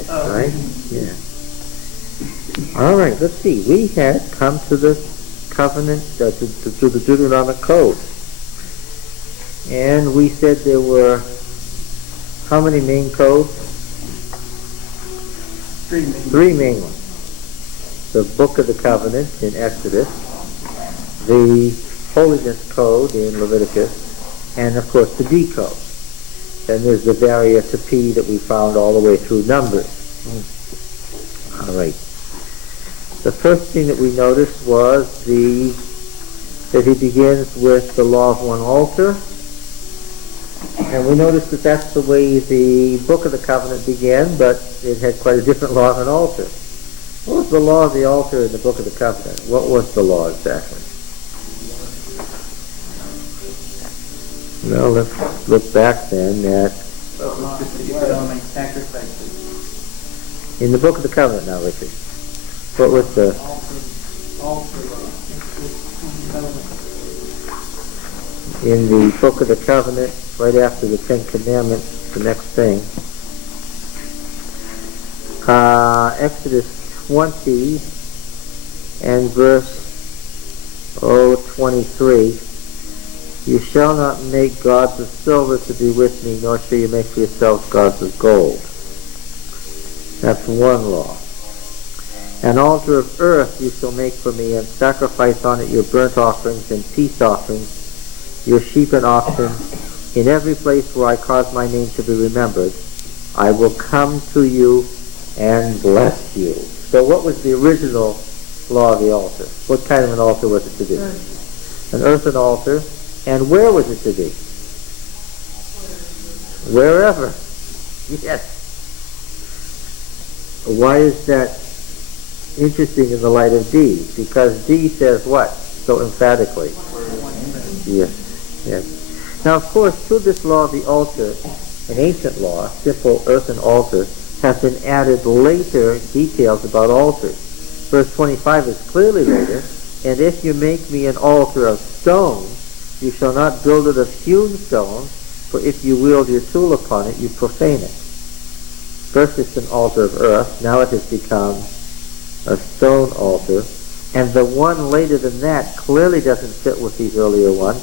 object, right? Yeah. All right, let's see. We had come to the covenant, to the Deuteronomic Code. And we said there were how many main codes? Three main ones. The Book of the Covenant in Exodus, the Holiness Code in Leviticus, and of course the D Code. Then there's the various to P that we found all the way through Numbers. All right. The first thing that we noticed was that he begins with the law of one altar. And we noticed that that's the way the Book of the Covenant began, but it had quite a different law of an altar. What was the law of the altar in the Book of the Covenant? What was the law exactly? Well, let's look back then at... In the Book of the Covenant now, Richard. What was the... In the Book of the Covenant, right after the Ten Commandments, the next thing, Exodus 20 and verse 23, you shall not make gods of silver to be with me, nor shall you make for yourselves gods of gold. That's one law. An altar of earth you shall make for me, and sacrifice on it your burnt offerings and peace offerings, your sheep and oxen, in every place where I cause my name to be remembered. I will come to you and bless you. So what was the original law of the altar? What kind of an altar was it to be? An earthen altar. And where was it to be? Wherever. Yes. Why is that interesting in the light of D? Because D says what so emphatically? Yes. Yes. Now, of course, through this law of the altar, an ancient law, simple earthen altar, have been added later details about altars. Verse 25 is clearly later, and if you make me an altar of stone, you shall not build it of hewn stone, for if you wield your tool upon it, you profane it. First it's an altar of earth, now it has become a stone altar, and the one later than that clearly doesn't fit with these earlier ones.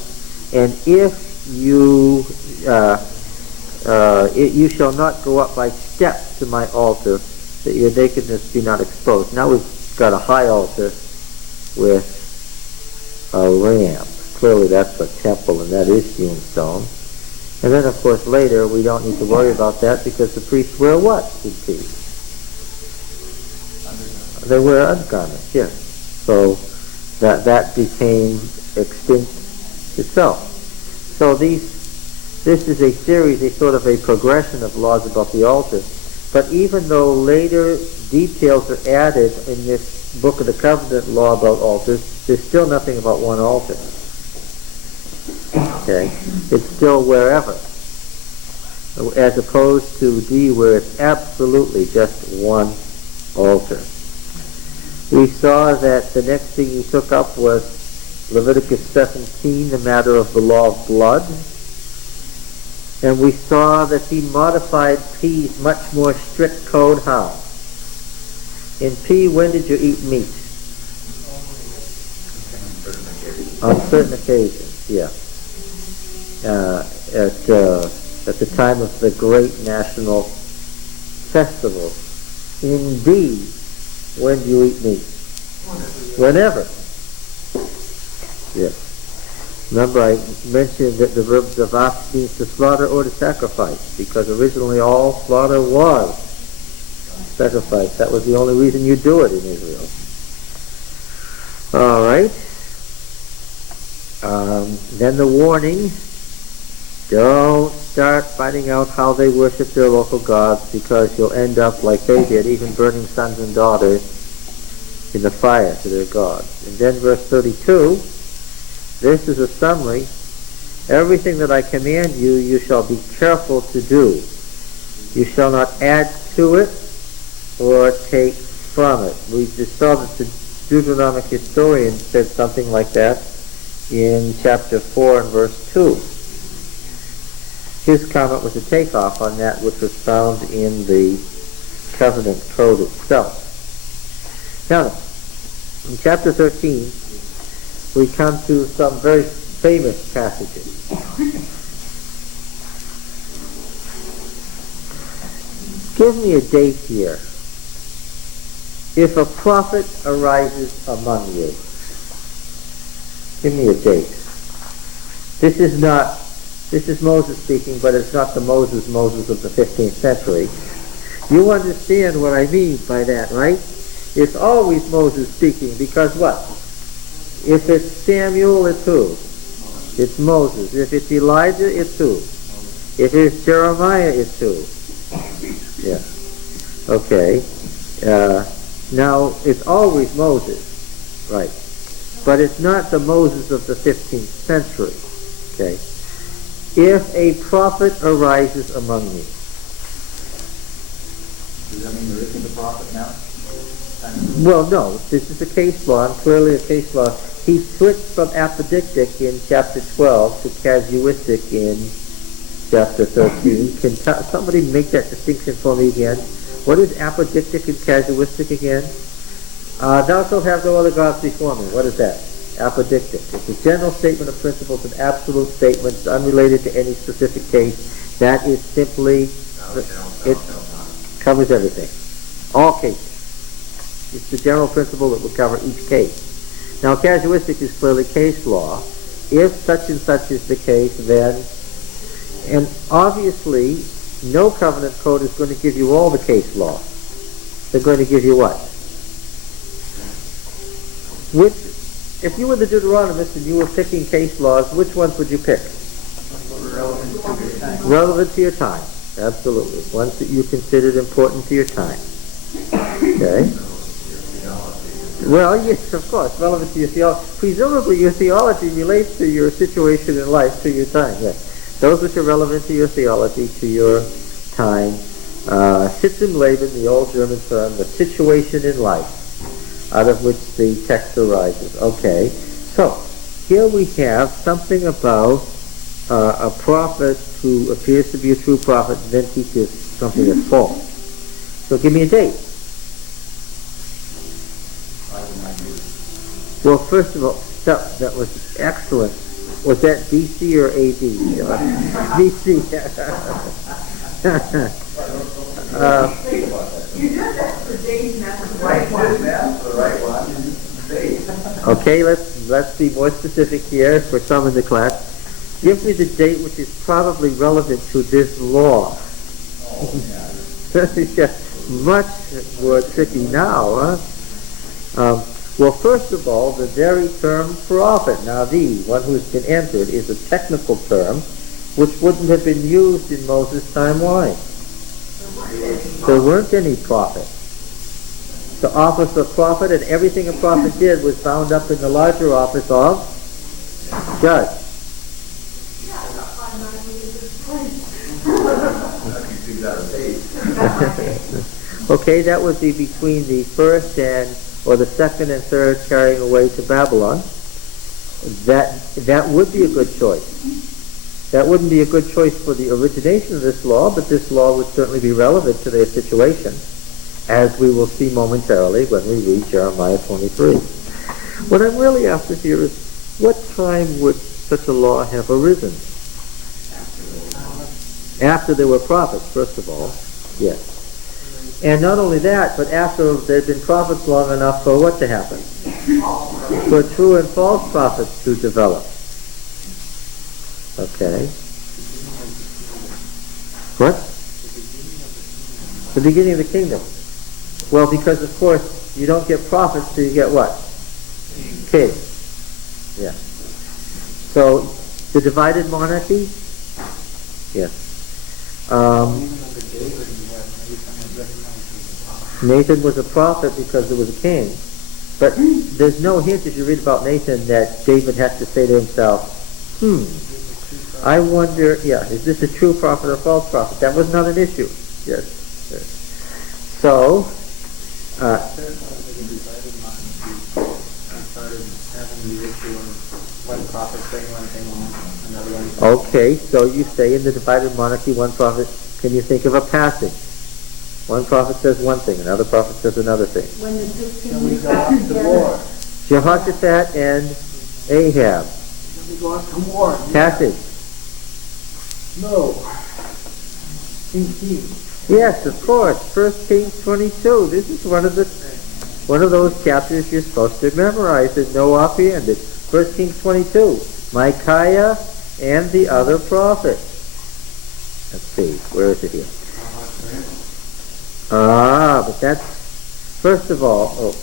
And if you you shall not go up by steps to my altar, that your nakedness be not exposed. Now we've got a high altar with a ram. Clearly that's a temple, and that is hewn stone. And then, of course, later we don't need to worry about that because the priests wear what in peace? They wear undergarments, yes. So that became extinct itself. So this is a series, a sort of a progression of laws about the altar. But even though later details are added in this Book of the Covenant law about altars, there's still nothing about one altar. Okay? It's still wherever. As opposed to D, where it's absolutely just one altar. We saw that the next thing he took up was Leviticus 17, the matter of the law of blood. And we saw that he modified P's much more strict code. How? In P, when did you eat meat? On certain occasions, yeah. At the time of the great national festival. In D, when do you eat meat? Whenever. Yes. Remember, I mentioned that the verb zavach means to slaughter or to sacrifice, because originally all slaughter was sacrifice. That was the only reason you do it in Israel. All right. Then the warning: don't start finding out how they worship their local gods, because you'll end up like they did, even burning sons and daughters in the fire to their gods. And then verse 32, this is a summary. Everything that I command you, you shall be careful to do. You shall not add to it or take from it. We just saw that the Deuteronomic historian said something like that in chapter 4 and verse 2. His comment was a takeoff on that which was found in the covenant code itself. Now, in chapter 13, we come to some very famous passages. Give me a date here. If a prophet arises among you. Give me a date. This is Moses speaking, but it's not the Moses of the 15th century. You understand what I mean by that, right? It's always Moses speaking, because what? If it's Samuel, it's who? It's Moses. If it's Elijah, it's who? If it's Jeremiah, it's who? Yeah. Okay. Now, it's always Moses, right? But it's not the Moses of the 15th century, okay? If a prophet arises among you. Does that mean there isn't a prophet now? Well, no. This is a case law, and clearly a case law. He switched from apodictic in chapter 12 to casuistic in chapter 13. Can somebody make that distinction for me again? What is apodictic and casuistic again? Thou shalt have no other gods before me. What is that? Apodictic. It's a general statement of principles, an absolute statement, unrelated to any specific case. That is simply, it covers everything. All cases. It's the general principle that will cover each case. Now, casuistic is clearly case law. If such and such is the case, then, and obviously, no covenant code is going to give you all the case law. They're going to give you what? Which, if you were the Deuteronomist and you were picking case laws, which ones would you pick? Relevant to your time. Relevant to your time. Absolutely. Ones that you considered important to your time. Okay? Well, yes, of course, relevant to your theology. Presumably your theology relates to your situation in life, to your time, yes. Those which are relevant to your theology, to your time. Sitzum Leben, the old German term, the situation in life, out of which the text arises. Okay, so here we have something about a prophet who appears to be a true prophet and then teaches something that's false. So give me a date. Well, first of all, that was excellent. Was that BC or AD? BC. You just asked for dates and that's the right one. Okay, let's be more specific here for some in the class. Give me the date which is probably relevant to this law. This is just much more tricky now, huh? Well, first of all, the very term prophet, now the one who's been entered, is a technical term which wouldn't have been used in Moses' time. Why? There weren't any prophets. The office of prophet and everything a prophet did was bound up in the larger office of judge. Okay, that would be between the first or the second and third carrying away to Babylon. That would be a good choice. That wouldn't be a good choice for the origination of this law, but this law would certainly be relevant to their situation, as we will see momentarily when we read Jeremiah 23. What I'm really after here is, what time would such a law have arisen? After there were prophets, first of all. Yes. And not only that, but after there had been prophets long enough for what to happen? For true and false prophets to develop. Okay. What? The beginning of the kingdom. Well, because of course you don't get prophets till you get what? Kings. Yeah. So the divided monarchy? Yes. Nathan was a prophet because there was a king. But there's no hint as you read about Nathan that David has to say to himself, I wonder, is this a true prophet or a false prophet? That was not an issue. Yes. So, okay, so you say in the divided monarchy, one prophet, can you think of a passage? One prophet says one thing, another prophet says another thing. When the two Then we kings go got off to together. war. Jehoshaphat and Ahab. Then we go off to war. Passage. No. King. Yes, of course. 1 Kings 22. This is one of those chapters you're supposed to memorize and know offhand. It's 1 Kings 22. Micaiah and the other prophet. Let's see. Where is it here? But that's, first of all,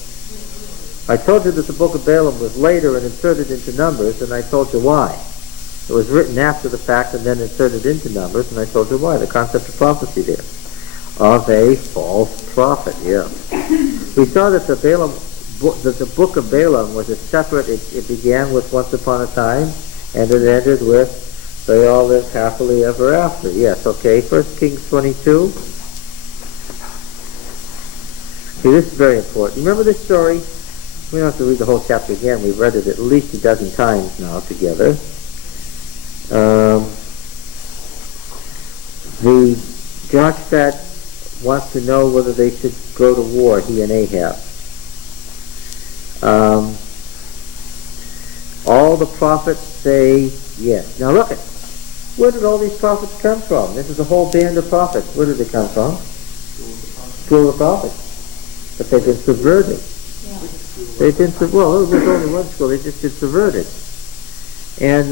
I told you that the book of Balaam was later and inserted into Numbers, and I told you why. It was written after the fact and then inserted into Numbers, and I told you why. The concept of prophecy there. Of a false prophet, yeah. We saw that the book of Balaam was a separate, it began with once upon a time, and it ended with they all lived happily ever after. Yes, okay, 1 Kings 22. See, this is very important. You remember this story? We don't have to read the whole chapter again. We've read it at least a dozen times now together. The Jehoshaphat wants to know whether they should go to war, he and Ahab. All the prophets say yes. Now look, where did all these prophets come from? This is a whole band of prophets. Where did they come from? School of prophets. But they've been subverted. They've been, well, it was only one school, they've just been subverted. And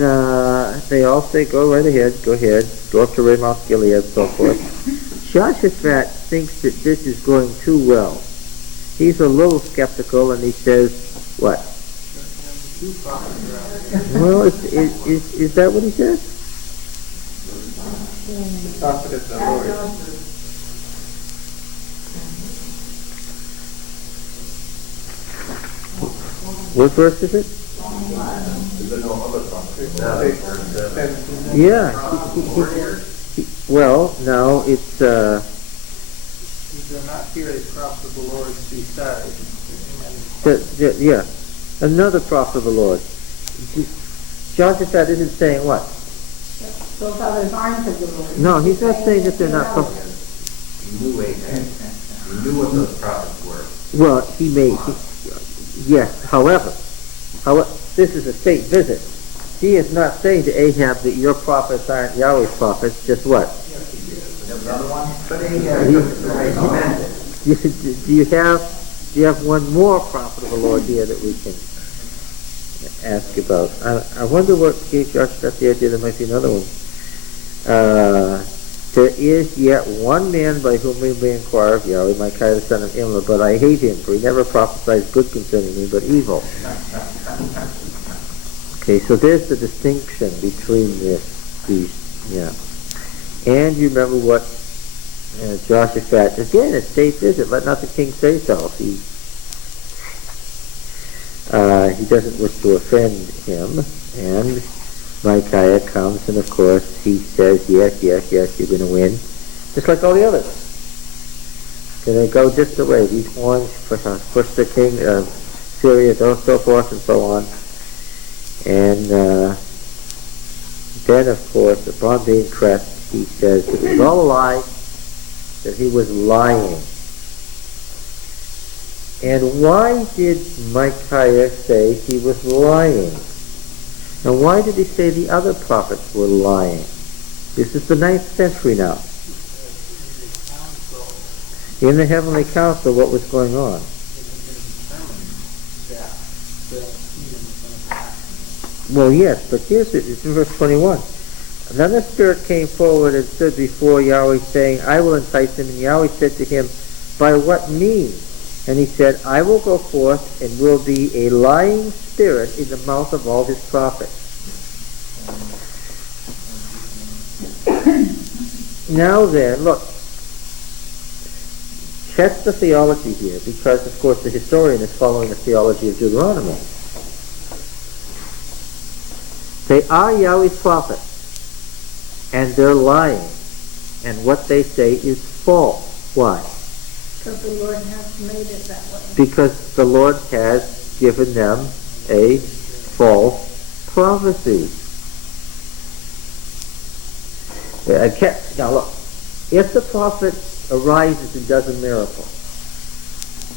they all say, go right ahead, go up to Ramoth Gilead, and so forth. Jehoshaphat thinks that this is going too well. He's a little skeptical, and he says, what? Well, is that what he says? The prophet of the Lord. What verse is it? Yeah. Well, no, it's... You do not hear a prophet of the Lord beside. yeah, another prophet of the Lord. Jehoshaphat isn't saying what? Those others aren't of the Lord. No, he's not saying that they're not prophets. He knew Ahab. He knew what those prophets were. Well, yes, however, this is a state visit. He is not saying to Ahab that your prophets aren't Yahweh's prophets, just what? Do you have one more prophet of the Lord here that we can ask about? I wonder what gave Joshua the idea there might be another one. There is yet one man by whom we may inquire of Yahweh, Micaiah the son of Imlah, but I hate him, for he never prophesies good concerning me, but evil. Okay, so there's the distinction between these, yeah. And you remember what Jehoshaphat, again, a state visit, let not the king say so. He doesn't wish to offend him, and Micaiah comes, and of course he says, yes, you're going to win, just like all the others. Going to go just the way, these horns push the king of Syria, so forth and so on. And then, of course, upon being pressed, he says it was all a lie, that he was lying. And why did Micaiah say he was lying? And why did he say the other prophets were lying? This is the 9th century now. In the heavenly council, what was going on? Well, yes, but here's it. It's in verse 21. Then the Spirit came forward and stood before Yahweh, saying, I will entice him. And Yahweh said to him, by what means? And he said, I will go forth and will be a lying spirit in the mouth of all his prophets. Now then, look. Check the theology here, because, of course, the historian is following the theology of Deuteronomy. They are Yahweh's prophets, and they're lying, and what they say is false. Why? Because the Lord has made it that way. Because the Lord has given them a false prophecy. Now look, if the prophet arises and does a miracle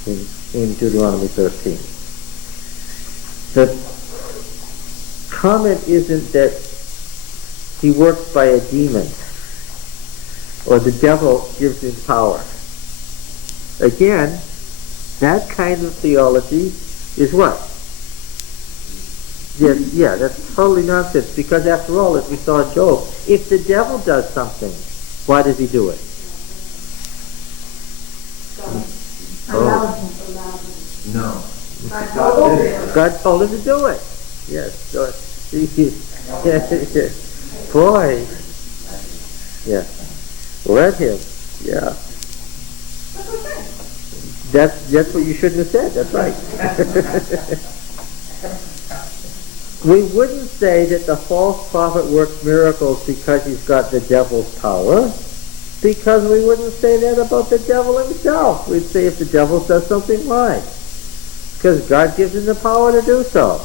in Deuteronomy 13. The comment isn't that he works by a demon or the devil gives him power. Again, that kind of theology is what? Yeah, that's totally nonsense, because after all, as we saw in Job, if the devil does something, why does he do it? Allowed him. No. God told him to do it. Yes. So, boy. Yeah. Let him. Yeah. That's what you shouldn't have said. That's right. We wouldn't say that the false prophet works miracles because he's got the devil's power, because we wouldn't say that about the devil himself. We'd say if the devil does something right, because God gives him the power to do so.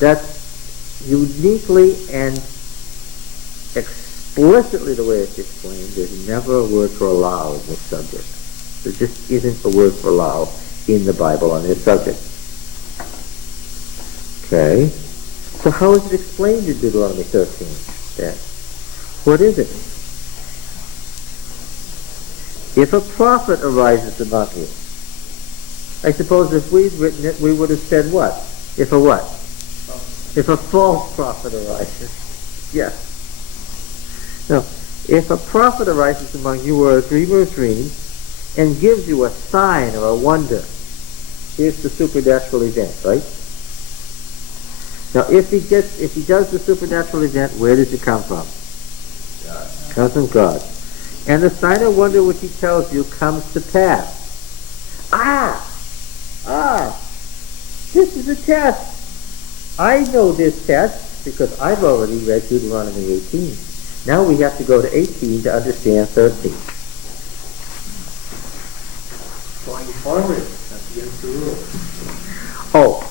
That's uniquely and explicitly the way it's explained. There's never a word for allow in this subject. There just isn't a word for allow in the Bible on this subject. Okay. So how is it explained in Deuteronomy 13 then? What is it? If a prophet arises among you, I suppose if we'd written it, we would have said what? If a what? If a false prophet arises. Yes. Now, if a prophet arises among you or a dreamer of dreams and gives you a sign or a wonder, here's the supernatural event, right? Now, if he does the supernatural event, where does it come from? God. It comes from God. And the sign or wonder which he tells you comes to pass. This is a test. I know this test because I've already read Deuteronomy 18. Now we have to go to 18 to understand 13. Going forward, that's against the rules. Oh,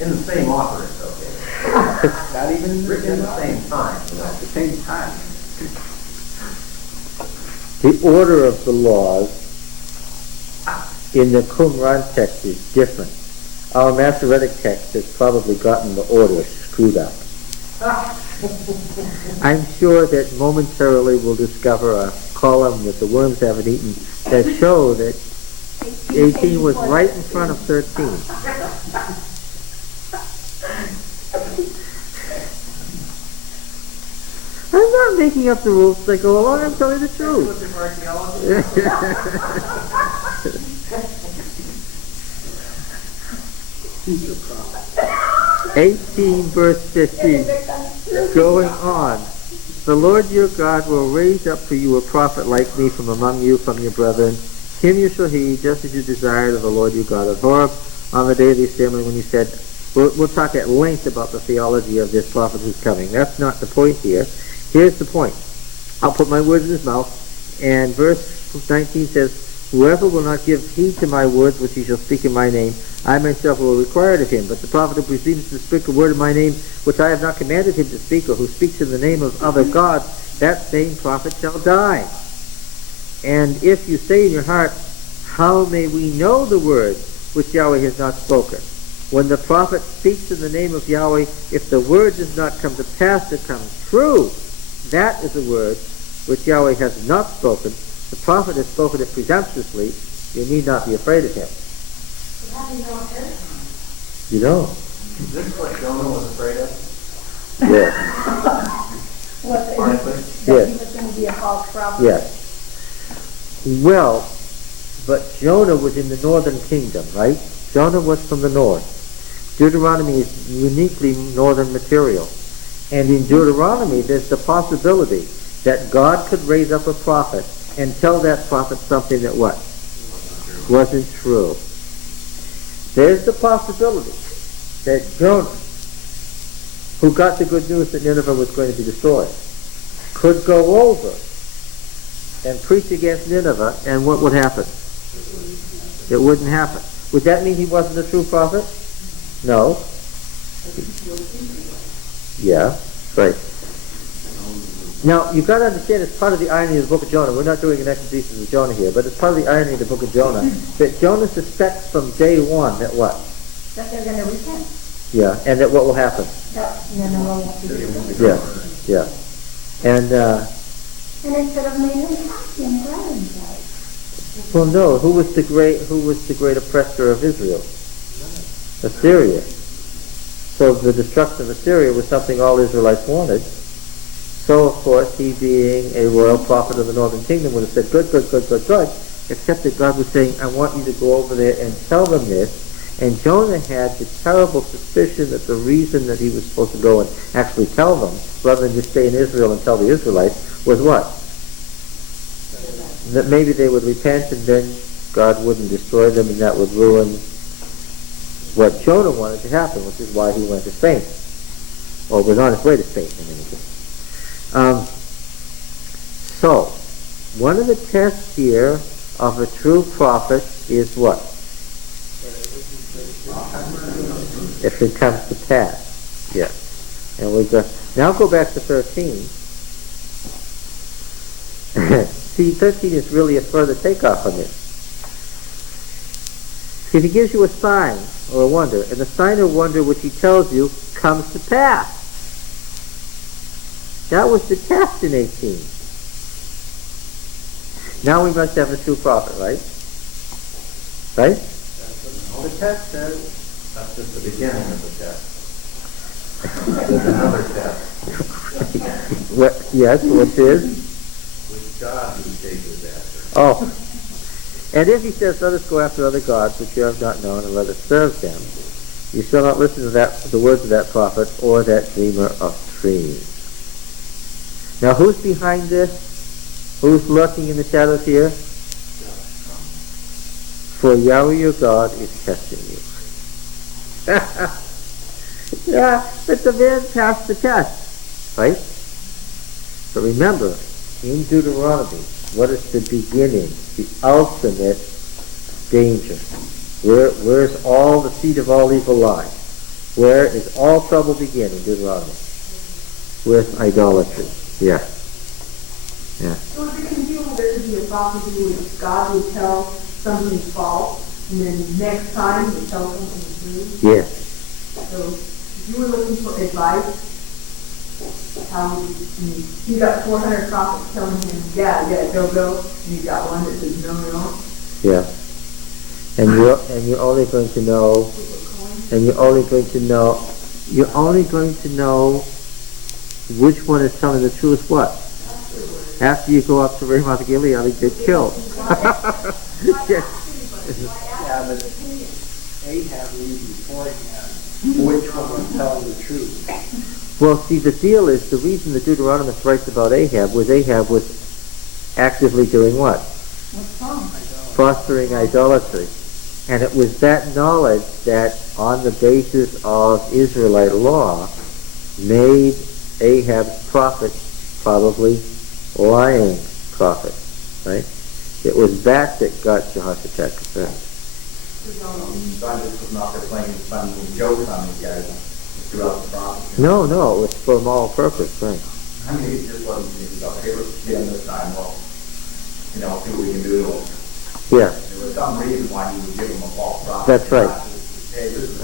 In the same author, it's okay. Not even in Written at the same time. At the same time. the order of the laws in the Qumran text is different. Our Masoretic text has probably gotten the order screwed up. I'm sure that momentarily we'll discover a column that the worms haven't eaten that show that 18 was right in front of 13. I'm not making up the rules as I go along, I'm telling the truth. Looking for archaeology? 18 verse 15, going on. The Lord your God will raise up for you a prophet like me from among you, from your brethren. Him you shall heed, just as you desired of the Lord your God at Horeb on the day of the assembly when you said, we'll talk at length about the theology of this prophet who's coming. That's not the point here. Here's the point. I'll put my words in his mouth. And verse 19 says, whoever will not give heed to my words which he shall speak in my name, I myself will require it of him. But the prophet who presumes to speak a word in my name which I have not commanded him to speak, or who speaks in the name of other gods, that same prophet shall die. And if you say in your heart, how may we know the word which Yahweh has not spoken? When the prophet speaks in the name of Yahweh, if the word does not come to pass to come true, that is a word which Yahweh has not spoken. The prophet has spoken it presumptuously. You need not be afraid of him. You don't. Is this what Jonah was afraid of? Yes. That he Yes. was going to be a false prophet. Yes. Well, but Jonah was in the northern kingdom, right? Jonah was from the north. Deuteronomy is uniquely northern material. And in Deuteronomy, there's the possibility that God could raise up a prophet and tell that prophet something that what? Wasn't true. There's the possibility that Jonah, who got the good news that Nineveh was going to be destroyed, could go over and preach against Nineveh, and what would happen? It wouldn't happen. Would that mean he wasn't a true prophet? No. Yeah, right. Now, you've got to understand, it's part of the irony of the book of Jonah. We're not doing an exegesis of Jonah here, but it's part of the irony of the book of Jonah that Jonah suspects from day one that what? That they're going to repent. Yeah, and that what will happen? That, then the Lord will be Yeah, yeah. And, And it should have made him happy and glad inside. well, no, who was the great oppressor of Israel? Assyria. So the destruction of Assyria was something all Israelites wanted. So, of course, he being a royal prophet of the northern kingdom would have said, good, good, good, good, good. Except that God was saying, I want you to go over there and tell them this. And Jonah had the terrible suspicion that the reason that he was supposed to go and actually tell them, rather than just stay in Israel and tell the Israelites, was what? That maybe they would repent and then God wouldn't destroy them and that would ruin what Jonah wanted to happen, which is why he went to Spain. Or was on his way to Spain, in any case. So, one of the tests here of a true prophet is what? If it comes to pass. Yes. And we go now go back to 13. See, 13 is really a further takeoff on this. If he gives you a sign or a wonder, and the sign or wonder which he tells you comes to pass. That was the test in 18. Now we must have a true prophet, right? Right? The test says that's just the beginning of the test. There's another test. Yes, which is? Which God who chases after. Oh. And if he says, let us go after other gods which you have not known, and let us serve them, you shall not listen to the words of that prophet or that dreamer of dreams. Now who's behind this? Who's lurking in the shadows here? For Yahweh your God is testing you. Yeah, but the man passed the test, right? But remember, in Deuteronomy, what is the beginning, the ultimate danger? Where's all the seed of all evil lie? Where is all trouble begin in Deuteronomy? With idolatry. Yeah. Yeah. So is it conceivable there could be a prophecy where God would tell something false, and then next time he tell something true? Yes. So if you were looking for advice, how would you got 400 prophets telling him, yeah, go, and you got one that says no. Yeah. And you're only going to know, which one is telling the truth what? After you go up to Ramoth Gilead and get killed. Yeah, but Ahab knew beforehand which one was telling the truth. Well, see, the deal is, the reason the Deuteronomist writes about Ahab was actively doing what? What's wrong? Fostering idolatry. And it was that knowledge that, on the basis of Israelite law, made Ahab's prophet probably lying prophet, right? It was that got Jehoshaphat concerned. God just was not playing fun jokes on these guys throughout the prophecy. No, it was for moral purpose, right? I mean, he just wasn't thinking about, hey, let's get him this time, well, see what we can do. Yeah. There was some reason why he would give him a false prophet. That's right. Hey, this is,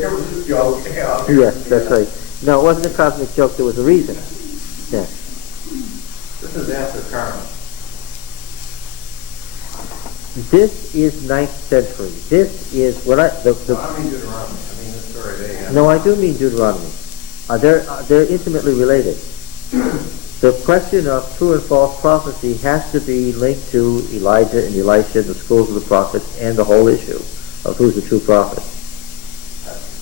there was a joke. Yes, that's right. No, it wasn't a cosmic joke, there was a reason. Yeah. This is after Karma. This is 9th century. This is what I mean Deuteronomy. I mean the story they have. No, I do mean Deuteronomy. They're intimately related. The question of true and false prophecy has to be linked to Elijah and Elisha, the schools of the prophets, and the whole issue of who's the true prophet.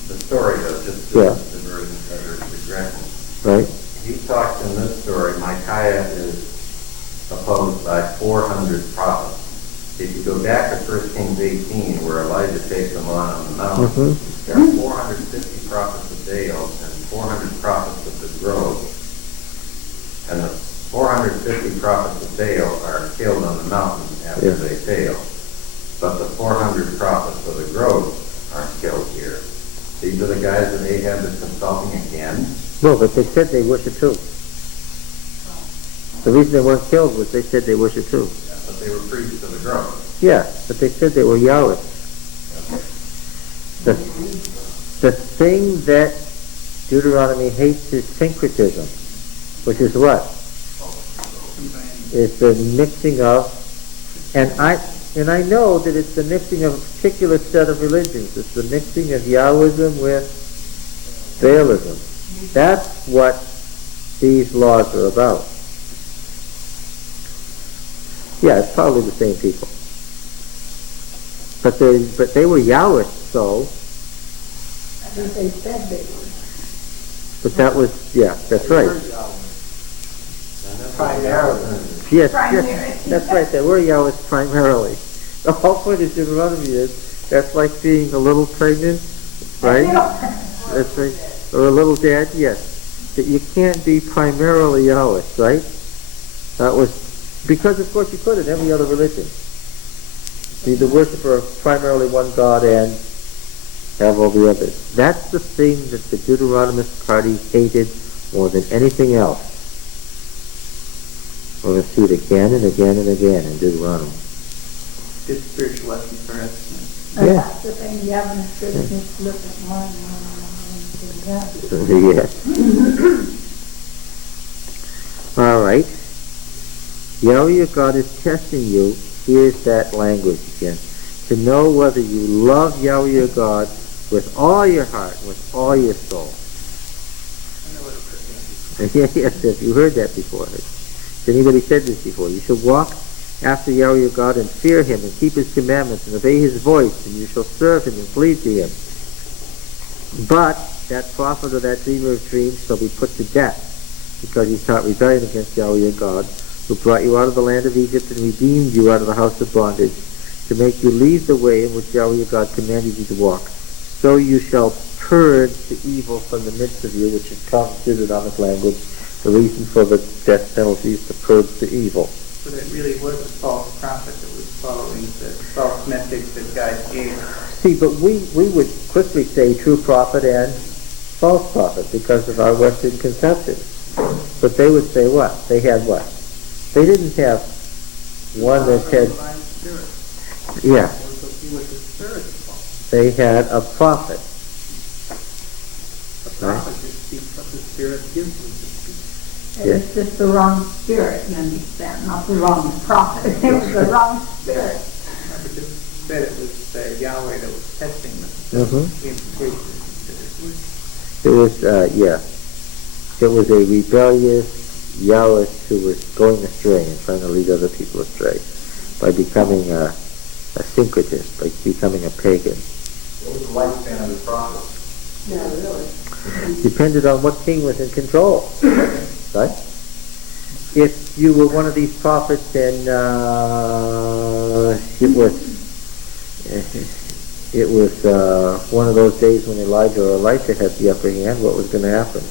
The story does, just Yeah. the version that are regretted. Right? He talks in this story, Micaiah is opposed by 400 prophets. If you go back to 1 Kings 18, where Elijah takes them on the mountain, Mm-hmm. there are 450 prophets of Baal and 400 prophets of the grove. And the 450 prophets of Baal are killed on the mountain after Yeah. they fail. But the 400 prophets of the grove aren't killed here. These are the guys that Ahab is consulting again. No, but they said they worship too. The reason they weren't killed was they said they worshiped who? But they were priests of the grove. Yeah, but they said they were Yahweh. The thing that Deuteronomy hates is syncretism, which is what? It's the mixing of, and I know that it's the mixing of a particular set of religions. It's the mixing of Yahwism with Baalism. That's what these laws are about. Yeah, it's probably the same people. But they were Yahweh, so. I think they said they were. But that was, yeah, that's right. Primarily. Yes, Primarily. yes, that's right. They were Yahweh's primarily. The whole point of Deuteronomy is that's like being a little pregnant, right? That's right. Or a little dead, yes. That you can't be primarily Yahweh, right? That was because, of course, you could in every other religion. Be the worshiper of primarily one God and have all the others. That's the thing that the Deuteronomist party hated more than anything else. We're going to see it again and again and again in Deuteronomy. Good spiritual lesson for us. Yeah. That's the thing, you have an just look at one and do that. Yes. All right. Yahweh your God is testing you. Here's that language again. To know whether you love Yahweh your God with all your heart, with all your soul. Yes, have you heard that before? Has anybody said this before? You shall walk after Yahweh your God and fear him and keep his commandments and obey his voice, and you shall serve him and cleave to him. But that prophet or that dreamer of dreams shall be put to death, because he taught rebellion against Yahweh your God, who brought you out of the land of Egypt and redeemed you out of the house of bondage, to make you leave the way in which Yahweh your God commanded you to walk. So you shall purge the evil from the midst of you, which has come through the Deuteronomic language. The reason for the death penalty is to purge the evil. But it really was a false prophet that was following the false message that God gave. See, but we would quickly say true prophet and false prophet because of our Western conception. But they would say what? They had what? They didn't have one that had... Yeah. He was a spiritual. They had a prophet. A prophet just speaks what the Spirit gives him to speak. It was just the wrong spirit, you understand, not the wrong prophet. It was the wrong spirit. Remember, just said it was Yahweh that was testing them. Mhm. The implication It was, it was a rebellious Yahweh who was going astray and trying to lead other people astray by becoming a syncretist, by becoming a pagan. What was the lifespan of the prophet? Yeah, really. Depended on what king was in control, right? If you were one of these prophets, then it was one of those days when Elijah or Elisha had the upper hand. What was going to happen?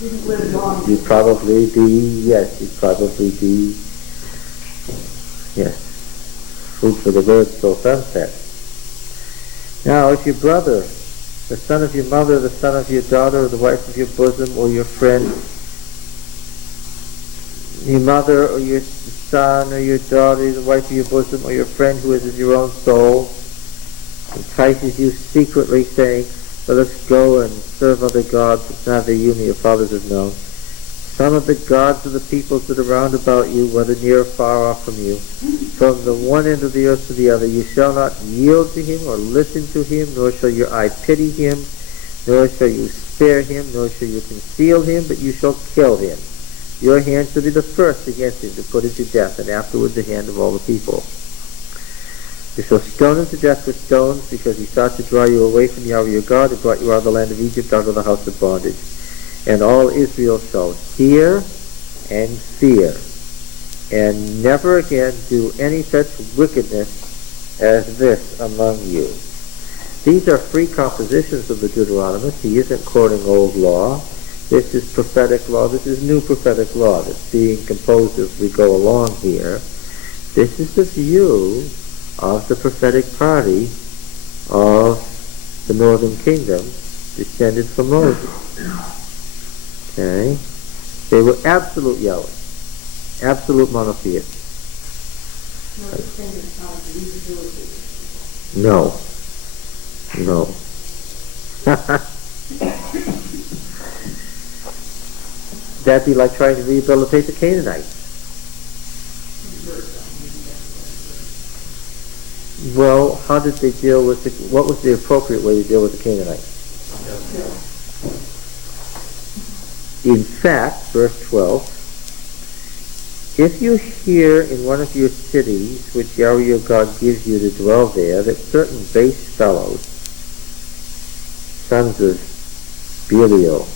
Didn't live long. You'd probably be food for the birds till sunset. Now, if your brother, the son of your mother, the son of your daughter, or the wife of your bosom, or your friend, your mother, or your son, or your daughter, the wife of your bosom, or your friend who is of your own soul, entices you secretly, saying, let us go and serve other gods which neither you nor your fathers have known. Some of the gods of the peoples that are round about you, whether near or far off from you, from the one end of the earth to the other, you shall not yield to him or listen to him, nor shall your eye pity him, nor shall you spare him, nor shall you conceal him, but you shall kill him. Your hand shall be the first against him to put him to death, and afterward the hand of all the people. You shall stone him to death with stones, because he sought to draw you away from Yahweh your God, who brought you out of the land of Egypt, out of the house of bondage. And all Israel shall hear and fear, and never again do any such wickedness as this among you. These are free compositions of the Deuteronomist. He isn't quoting old law. This is prophetic law. This is new prophetic law that's being composed as we go along here. This is the view of the prophetic party of the northern kingdom descended from Moses. Okay? They were absolute Yahweh. Absolute monotheists. No. No. That'd be like trying to rehabilitate the Canaanites. Well, how did they deal with what was the appropriate way to deal with the Canaanites? In fact, verse 12, if you hear in one of your cities, which Yahweh your God gives you to dwell there, that certain base fellows, sons of Belial,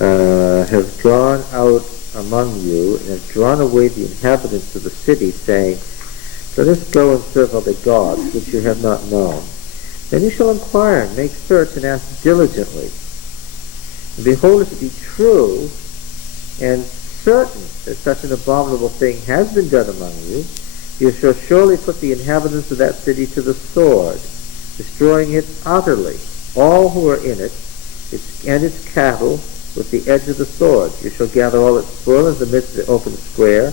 have drawn out among you and have drawn away the inhabitants of the city, saying, let us go and serve other gods which you have not known. Then you shall inquire and make search and ask diligently. And behold, if it be true and certain that such an abominable thing has been done among you, you shall surely put the inhabitants of that city to the sword, destroying it utterly, all who are in it, and its cattle, with the edge of the sword. You shall gather all its spoil in the midst of the open square,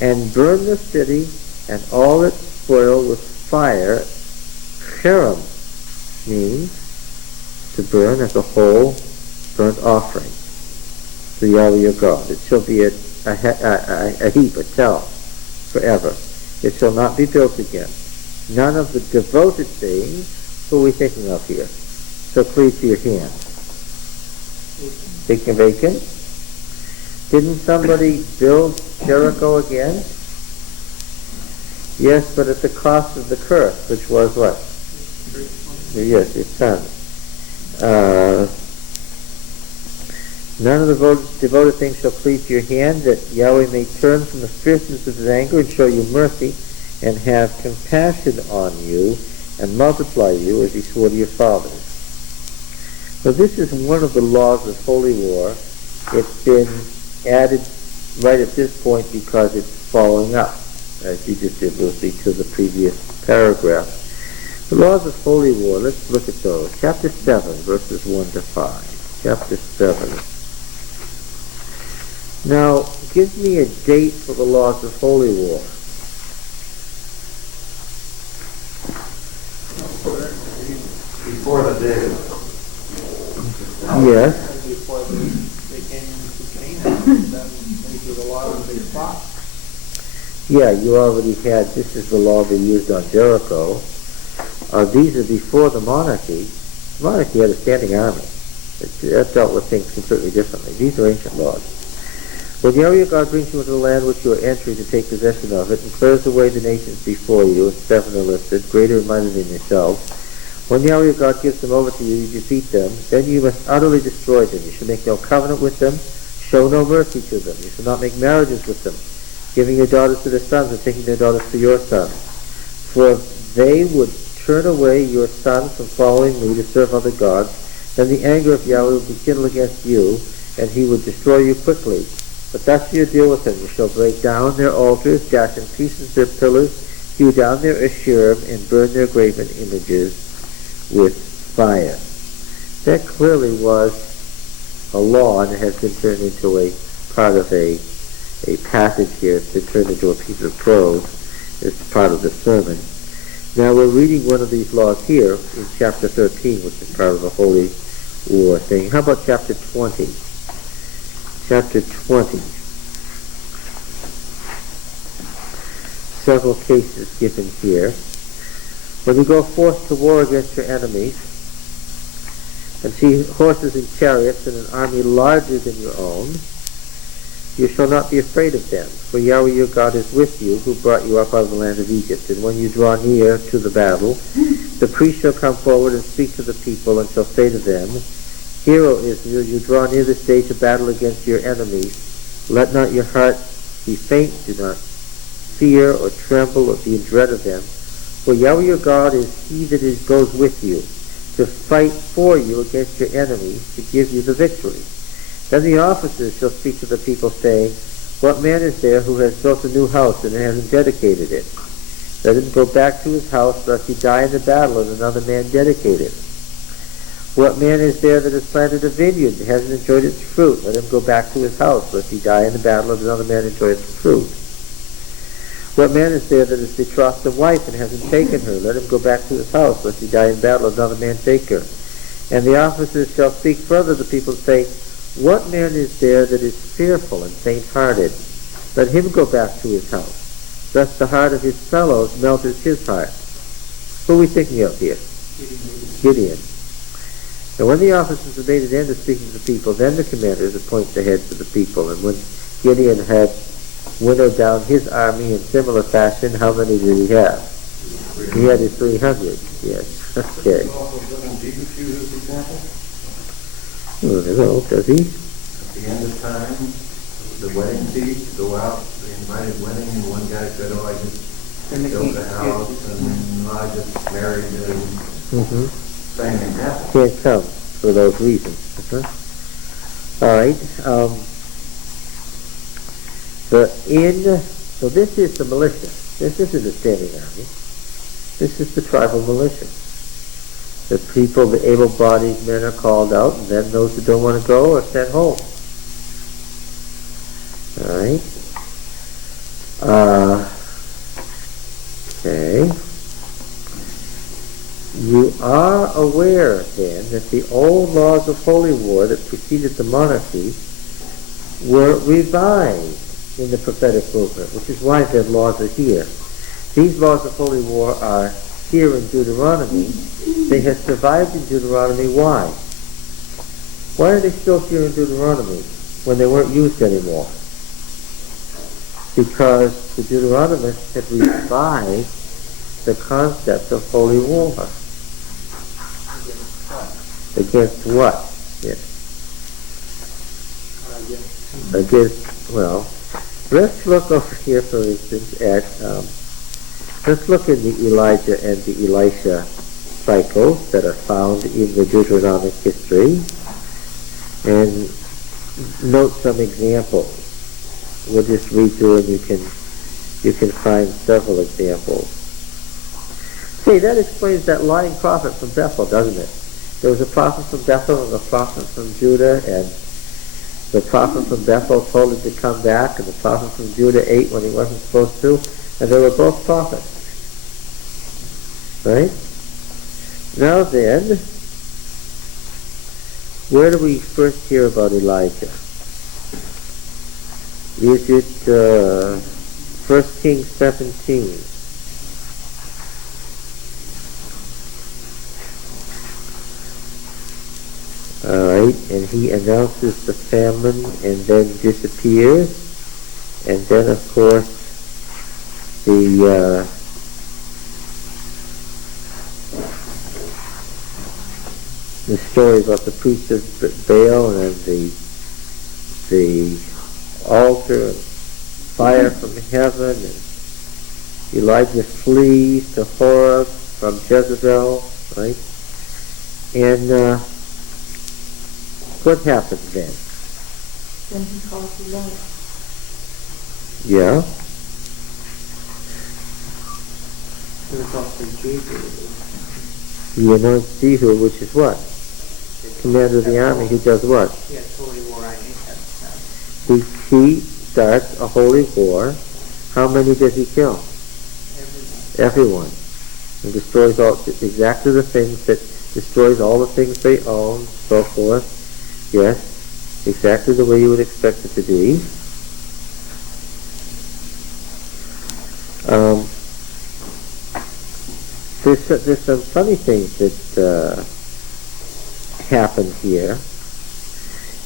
and burn the city and all its spoil with fire. Cherem means to burn as a whole burnt offering to Yahweh your God. It shall be a heap, a tell, forever. It shall not be built again. None of the devoted things, who are we thinking of here, shall cleave to your hand. Thinking vacant? Didn't somebody build Jericho again? Yes, but at the cost of the curse, which was what? Yes, its son. None of the devoted things shall cleave to your hand, that Yahweh may turn from the fierceness of his anger and show you mercy, and have compassion on you, and multiply you as he swore to your fathers. So this is one of the laws of holy war. It's been added right at this point because it's following up, as you just did, Lucy, to the previous paragraph. The laws of holy war, let's look at those. Chapter 7, verses 1 to 5. Chapter 7. Now, give me a date for the laws of holy war. Before the day. Yes. Before they came into Canaan, then these were the laws they fought. Yeah, you already had, this is the law they used on Jericho. These are before the monarchy. The monarchy had a standing army. That dealt with things completely differently. These are ancient laws. When Yahweh your God brings you into the land which you are entering to take possession of it, and clears away the nations before you, and 7 are listed, greater and mightier than yourselves, when Yahweh your God gives them over to you, you defeat them, then you must utterly destroy them. You shall make no covenant with them, show no mercy to them. You shall not make marriages with them, giving your daughters to their sons and taking their daughters to your sons. For if they would turn away your sons from following me to serve other gods, then the anger of Yahweh would be kindled against you, and he would destroy you quickly. But thus you deal with them. You shall break down their altars, dash in pieces their pillars, hew down their asherim, and burn their graven images with fire. That clearly was a law, and it has been turned into a part of a passage here. It's been turned into a piece of prose. It's part of the sermon. Now we're reading one of these laws here in chapter 13, which is part of the holy war thing. How about chapter 20? Chapter 20. Several cases given here. When you go forth to war against your enemies, and see horses and chariots and an army larger than your own, you shall not be afraid of them, for Yahweh your God is with you, who brought you up out of the land of Egypt. And when you draw near to the battle, the priest shall come forward and speak to the people, and shall say to them, Hear, O Israel, you draw near this day to battle against your enemies. Let not your heart be faint, do not fear or tremble or be in dread of them. For Yahweh your God is he that goes with you, to fight for you against your enemies, to give you the victory. Then the officers shall speak to the people, saying, What man is there who has built a new house and hasn't dedicated it? Let him go back to his house, lest he die in the battle and another man dedicate it. What man is there that has planted a vineyard and hasn't enjoyed its fruit? Let him go back to his house, lest he die in the battle and another man enjoy its fruit. What man is there that has betrothed a wife and hasn't taken her? Let him go back to his house, lest he die in battle and another man take her. And the officers shall speak further to the people, say, what man is there that is fearful and faint-hearted? Let him go back to his house, lest the heart of his fellows melt as his heart. Who are we thinking of here? Gideon. And when the officers had made an end of speaking to the people, then the commanders appoint the heads of the people. And when Gideon had winnowed down his army in similar fashion, how many did he have? He had his 300. Yes. Okay. Oh, no, does he? At the end of time, the wedding feast, go out, they invited wedding, and one guy said, oh, I just built a house, and I just married, and same thing happened. Can't come for those reasons. All right. So this is the militia. This isn't the standing army. This is the tribal militia. The people, the able-bodied men are called out, and then those who don't want to go are sent home. All right. Okay. You are aware, then, that the old laws of holy war that preceded the monarchy were revived in the prophetic movement, which is why their laws are here. These laws of holy war are here in Deuteronomy. They have survived in Deuteronomy. Why? Why are they still here in Deuteronomy when they weren't used anymore? Because the Deuteronomists had revived the concept of holy war. Against what? Yes. Against, well, let's look over here, for instance, at, let's look in the Elijah and the Elisha cycles that are found in the Deuteronomic history and note some examples. We'll just read through and you can find several examples. See, that explains that lying prophet from Bethel, doesn't it? There was a prophet from Bethel and a prophet from Judah, and the prophet from Bethel told him to come back, and the prophet from Judah ate when he wasn't supposed to, and they were both prophets. Right? Now then, where do we first hear about Elijah? Is it 1 Kings 17? Alright, and he announces the famine and then disappears. And then, of course, the story about the priest of Baal and the altar and fire from heaven, and Elijah flees to Horeb from Jezebel, right? And what happens then? Then he calls the Lord. Yeah. There was also Jehu. He anoints Jehu, which is what? Commander of the army, who does what? Yes, holy war on Ahab. He starts a holy war. How many does he kill? Everyone. And destroys all, exactly the things that, destroys all the things they own, so forth. Yes, exactly the way you would expect it to be. There's some funny things that happen here.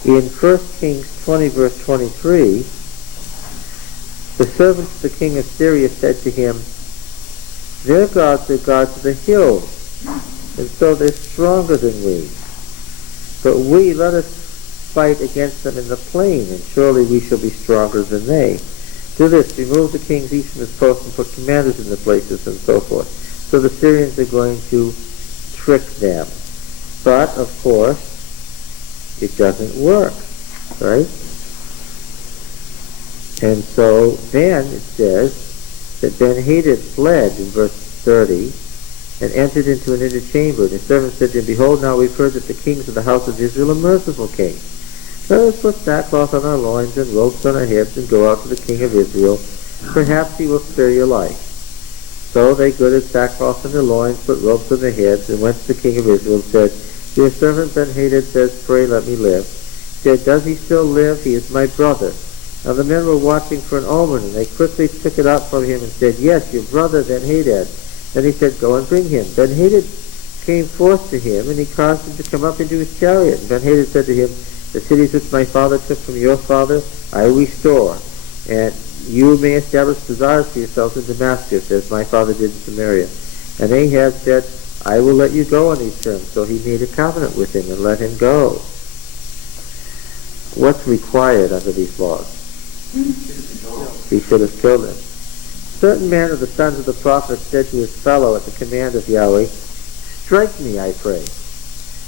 In 1 Kings 20, verse 23, the servants of the king of Syria said to him, their gods are gods of the hills, and so they're stronger than we. But we, let us fight against them in the plain, and surely we shall be stronger than they. Do this, remove the kings each from his post and put commanders in the places, and so forth. So the Syrians are going to trick them. But, of course, it doesn't work, right? And so then it says that Ben-Hadad fled in verse 30, and entered into an inner chamber. And his servants said to him, Behold, now we've heard that the kings of the house of Israel are merciful kings. Let us put sackcloth on our loins and ropes on our heads and go out to the king of Israel. Perhaps he will spare your life. So they girded sackcloth on their loins, put ropes on their heads, and went to the king of Israel and said, Your servant Ben-Hadad says, Pray, let me live. He said, Does he still live? He is my brother. Now the men were watching for an omen, and they quickly took it up from him and said, Yes, your brother Ben-Hadad. Then he said, Go and bring him. Ben-Hadad came forth to him, and he caused him to come up into his chariot. And Ben-Hadad said to him, The cities which my father took from your father, I will restore, and you may establish bazaars for yourselves in Damascus, as my father did in Samaria. And Ahab said, I will let you go on these terms. So he made a covenant with him and let him go. What's required under these laws? He should have killed him. Certain man of the sons of the prophets said to his fellow at the command of Yahweh, Strike me, I pray.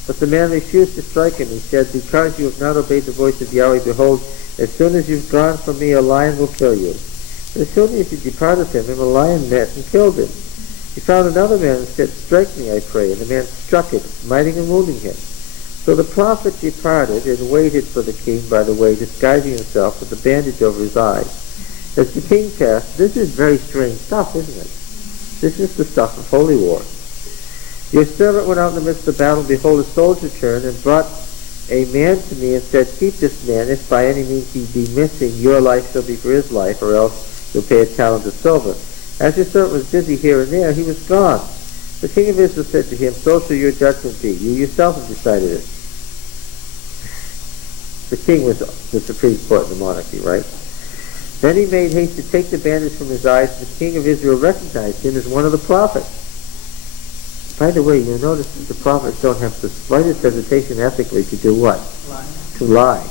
But the man refused to strike him. He said, Because you have not obeyed the voice of Yahweh, behold, as soon as you've gone from me, a lion will kill you. And as soon as he departed from him, a lion met and killed him. He found another man and said, Strike me, I pray. And the man struck him, smiting and wounding him. So the prophet departed and waited for the king by the way, disguising himself with a bandage over his eyes. As the king passed, this is very strange stuff, isn't it? This is the stuff of holy war. Your servant went out in the midst of the battle, and behold, a soldier turned and brought a man to me and said, Keep this man, if by any means he be missing, your life shall be for his life, or else you'll pay a talent of silver. As your servant was busy here and there, he was gone. The king of Israel said to him, So shall your judgment be. You yourself have decided it. The king was the supreme court in the monarchy, right? Then he made haste to take the bandage from his eyes. The king of Israel recognized him as one of the prophets. By the way, you'll notice that the prophets don't have the slightest hesitation ethically to do what? Lie. To lie.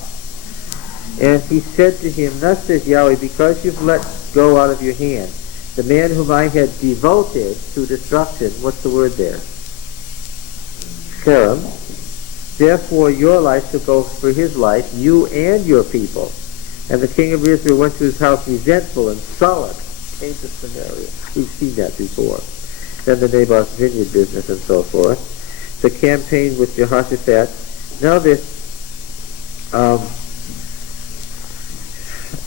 And he said to him, Thus says Yahweh, because you've let go out of your hand the man whom I had devoted to destruction. What's the word there? Sherem. Therefore your life shall go for his life, you and your people. And the king of Israel went to his house resentful and sullen, came to Samaria. We've seen that before. Then the Naboth's vineyard business and so forth. The campaign with Jehoshaphat. Now this,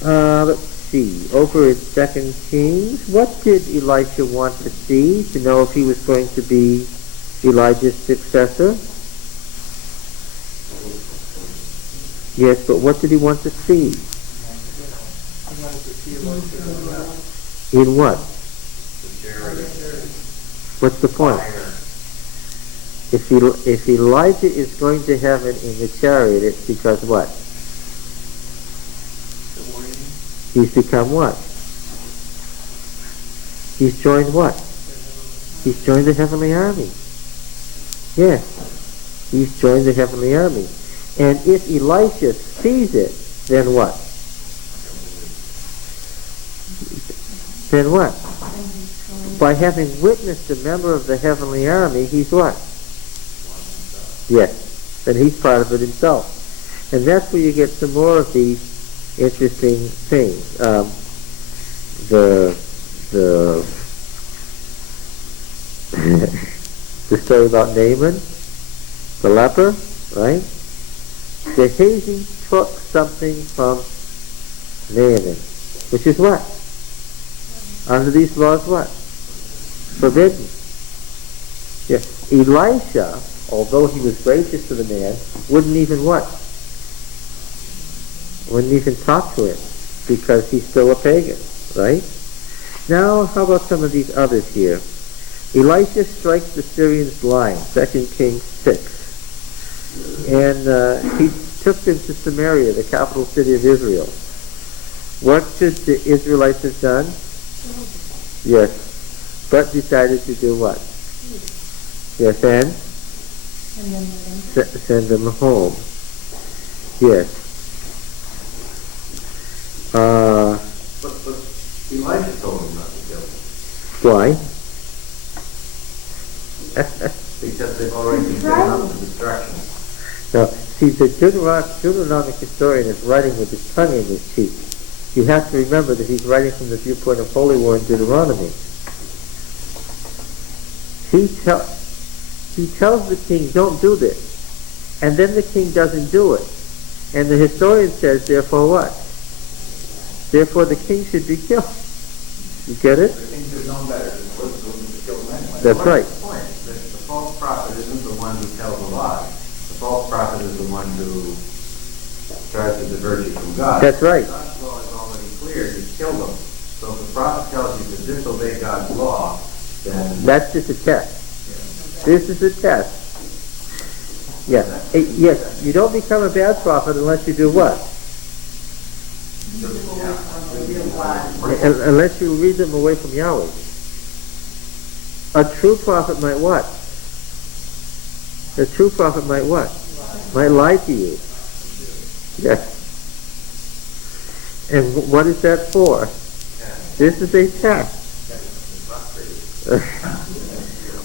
let's see, over in 2 Kings, what did Elisha want to see to know if he was going to be Elijah's successor? Yes, but what did he want to see? He wanted to see Elisha. In what? The chariot. What's the point? If Elijah is going to heaven in the chariot, it's because what? The warrior. He's become what? He's joined what? He's joined the heavenly army. Yes, he's joined the heavenly army. And if Elisha sees it, then what? Then what? By having witnessed a member of the heavenly army, he's what? Yes. Then he's part of it himself. And that's where you get some more of these interesting things. The story about Naaman, the leper, right? Gehazi took something from Naaman, which is what? Under these laws, what? Forbidden. Yes. Elisha, although he was gracious to the man, wouldn't even what? Wouldn't even talk to him, because he's still a pagan, right? Now, how about some of these others here? Elisha strikes the Syrians blind, 2 Kings 6. And he took them to Samaria, the capital city of Israel. What should the Israelites have done? Yes. But decided to do what? Yes, and? Send them home. Yes. But Elijah told him not to kill him. Why? Because they've already been given up to destruction. Now, see, the Deuteronomic historian is writing with his tongue in his cheek. You have to remember that he's writing from the viewpoint of holy war in Deuteronomy. He tells the king, don't do this. And then the king doesn't do it. And the historian says, therefore what? Therefore the king should be killed. You get it? The king should know better than to kill him anyway. That's right. What's the point? The false prophet isn't the one who tells a lie. The false prophet is the one who tries to divert you from God. That's right. God's law is already clear. You kill them. So if the prophet tells you to disobey God's law, then... That's just a test. This is a test. Yeah. Yes, you don't become a bad prophet unless you do what? Unless you lead them away from Yahweh. A true prophet might what? A true prophet might what? Might lie to you. Yes. And what is that for? This is a test.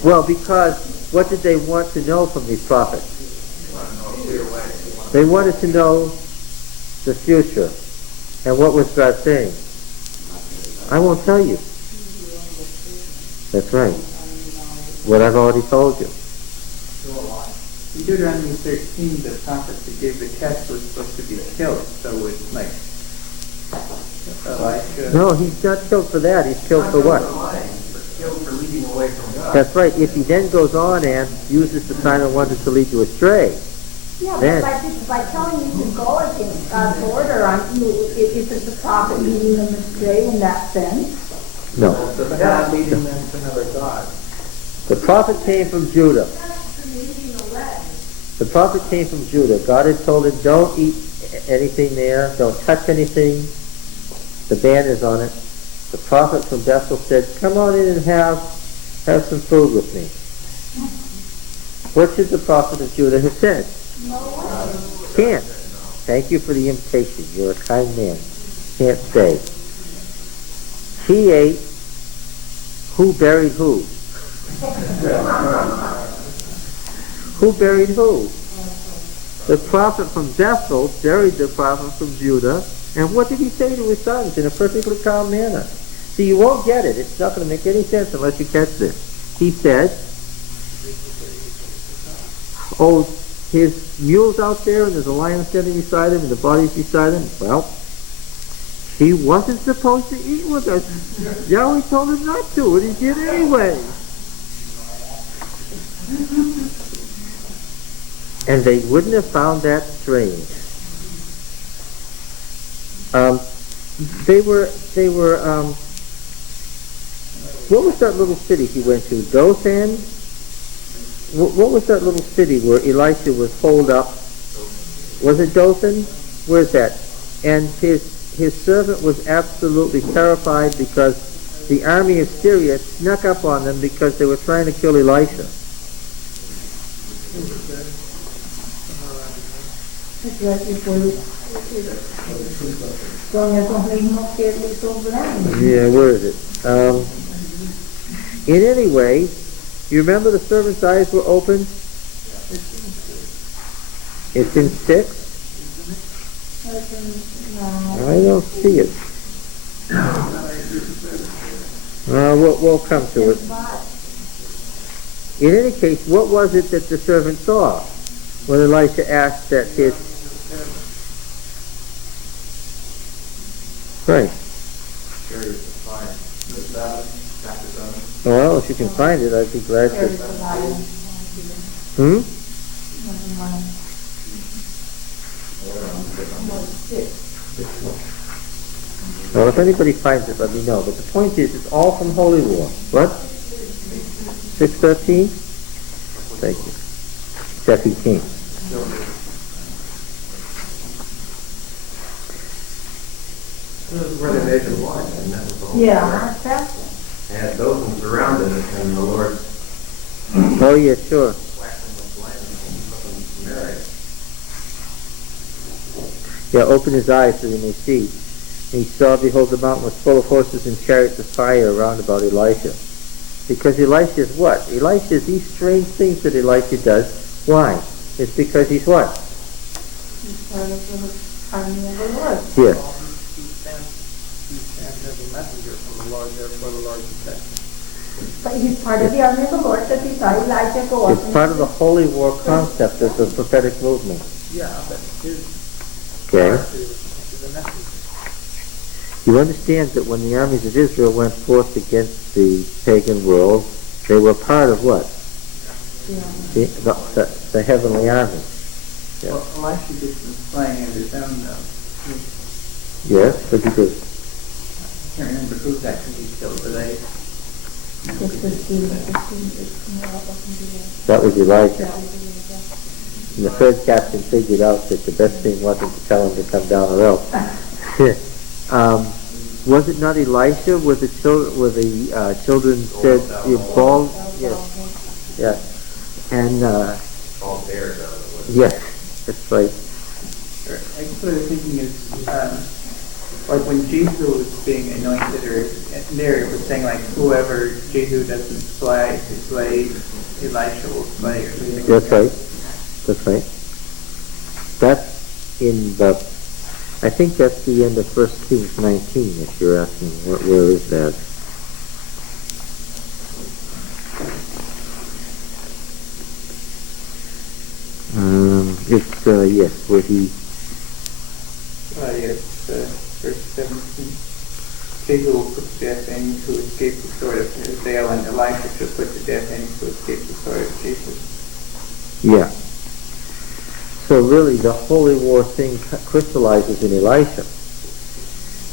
Well, because what did they want to know from these prophets? They wanted to know the future. And what was God saying? I won't tell you. That's right. What I've already told you. In Deuteronomy 13, the prophet that gave the test was supposed to be killed, so it's like Elisha. No, he's not killed for that. He's killed for what? Killed for leading away from God. That's right. If he then goes on and uses the sign of wonders to lead you astray, Yeah, then but by telling you to go against God's order, is it the prophet leading them astray in that sense? no. But God leading them to another God. The prophet came from Judah. The prophet came from Judah. God had told him, don't eat anything there, don't touch anything. The ban is on it. The prophet from Bethel said, come on in and have some food with me. What should the prophet of Judah have said? Can't. Thank you for the invitation. You're a kind man. Can't stay. He ate. Who buried who? Who buried who? The prophet from Bethel buried the prophet from Judah. And what did he say to his sons in a perfectly calm manner? See, you won't get it. It's not going to make any sense unless you catch this. He said, oh, his mule's out there and there's a lion standing beside him and the body's beside him. Well, he wasn't supposed to eat with us. Yahweh told him not to, and he did anyway. And they wouldn't have found that strange. What was that little city he went to? Dothan? What was that little city where Elisha was holed up? Was it Dothan? Where's that? And his servant was absolutely terrified because the army of Syria snuck up on them because they were trying to kill Elisha. Yeah, where is it? In any way, you remember the servant's eyes were opened? It's in 6? I don't see it. We'll come to it. In any case, what was it that the servant saw when Elisha asked that his... Right. Well, if you can find it, I'd be glad to. Well, if anybody finds it, let me know. But the point is, it's all from Holy War. What? 6:13? Thank you. 17. Where the nation was, and that was the whole Yeah, story. that's And Dothan surrounded it, and the Lord Oh, yeah, sure. whacked them with lightning and put them to marry. Yeah, open his eyes so they may see. And he saw, behold, the mountain was full of horses and chariots of fire around about Elisha. Because Elisha is what? Elisha is these strange things that Elisha does. Why? It's because he's what? Yes. He stands as a messenger from the Lord, therefore the Lord protects him. But he's part of the army of the Lord because he saw Elijah go up. It's part of the holy war concept of the prophetic movement. Yeah, but his Okay? part is the message. You understand that when the armies of Israel went forth against the pagan world, they were part of what? The heavenly army. Yeah. Well, Elisha did some slaying of his own, though. Yes, but he did. I can't remember who exactly he killed, but they... That was Elijah. And the third captain figured out that the best thing wasn't to tell him to come down or else. Was it not Elisha where the children said, "You bald?" Yes. Yes. And All bears out of the way. yes, that's right. I guess what I was thinking is, like when Jesus was being anointed, or there it was saying like, whoever Jesus doesn't slay, Elisha will slay, or something. That's right. That's right. That's in the. I think that's the end of 1 Kings 19. If you're asking, where is that? It's yes, where he. Yes, verse 17. Jesus will put to death any who escape the sword of Hazael, and Elisha shall put to death any who escape the sword of Jesus. Yeah. So really, the holy war thing crystallizes in Elisha.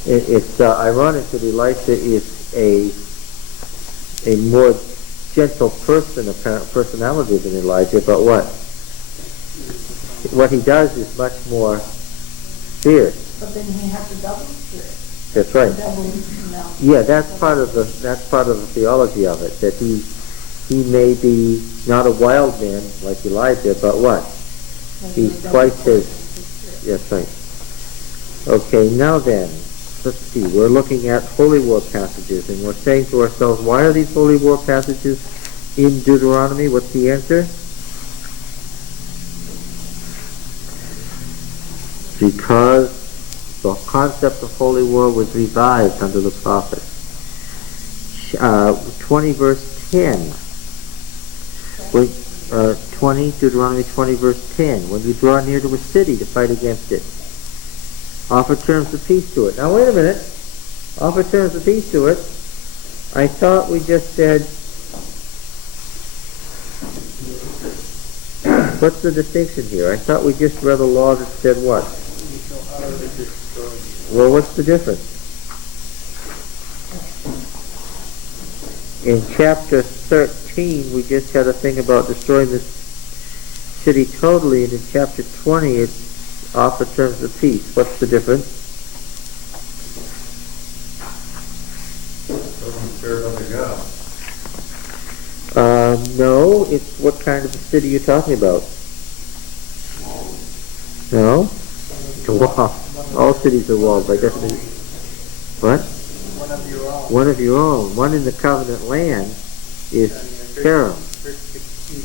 It's ironic that Elisha is a more gentle personality than Elijah, but what he does is much more fierce. But then he has the double spirit. That's right. Double, Yeah, that's part of the theology of it. That he may be not a wild man like Elijah, but what? He's twice as. Yes, right. Okay, now then, let's see. We're looking at holy war passages, and we're saying to ourselves, why are these holy war passages in Deuteronomy? What's the answer? Because the concept of holy war was revived under the prophet. 20 verse 10. Deuteronomy 20 verse 10. When you draw near to a city to fight against it, offer terms of peace to it. Now wait a minute. Offer terms of peace to it. I thought we just said, what's the distinction here? I thought we just read a law that said what? Well, what's the difference? In chapter 13, we just had a thing about destroying the city totally, and in chapter 20, it's offer terms of peace. What's the difference? Doesn't serve other gods. No, it's what kind of a city you're talking about. No? Wall. All cities are walled by definition. What? One of your own. One of your own. One in the covenant land is Sarum. Verse 16,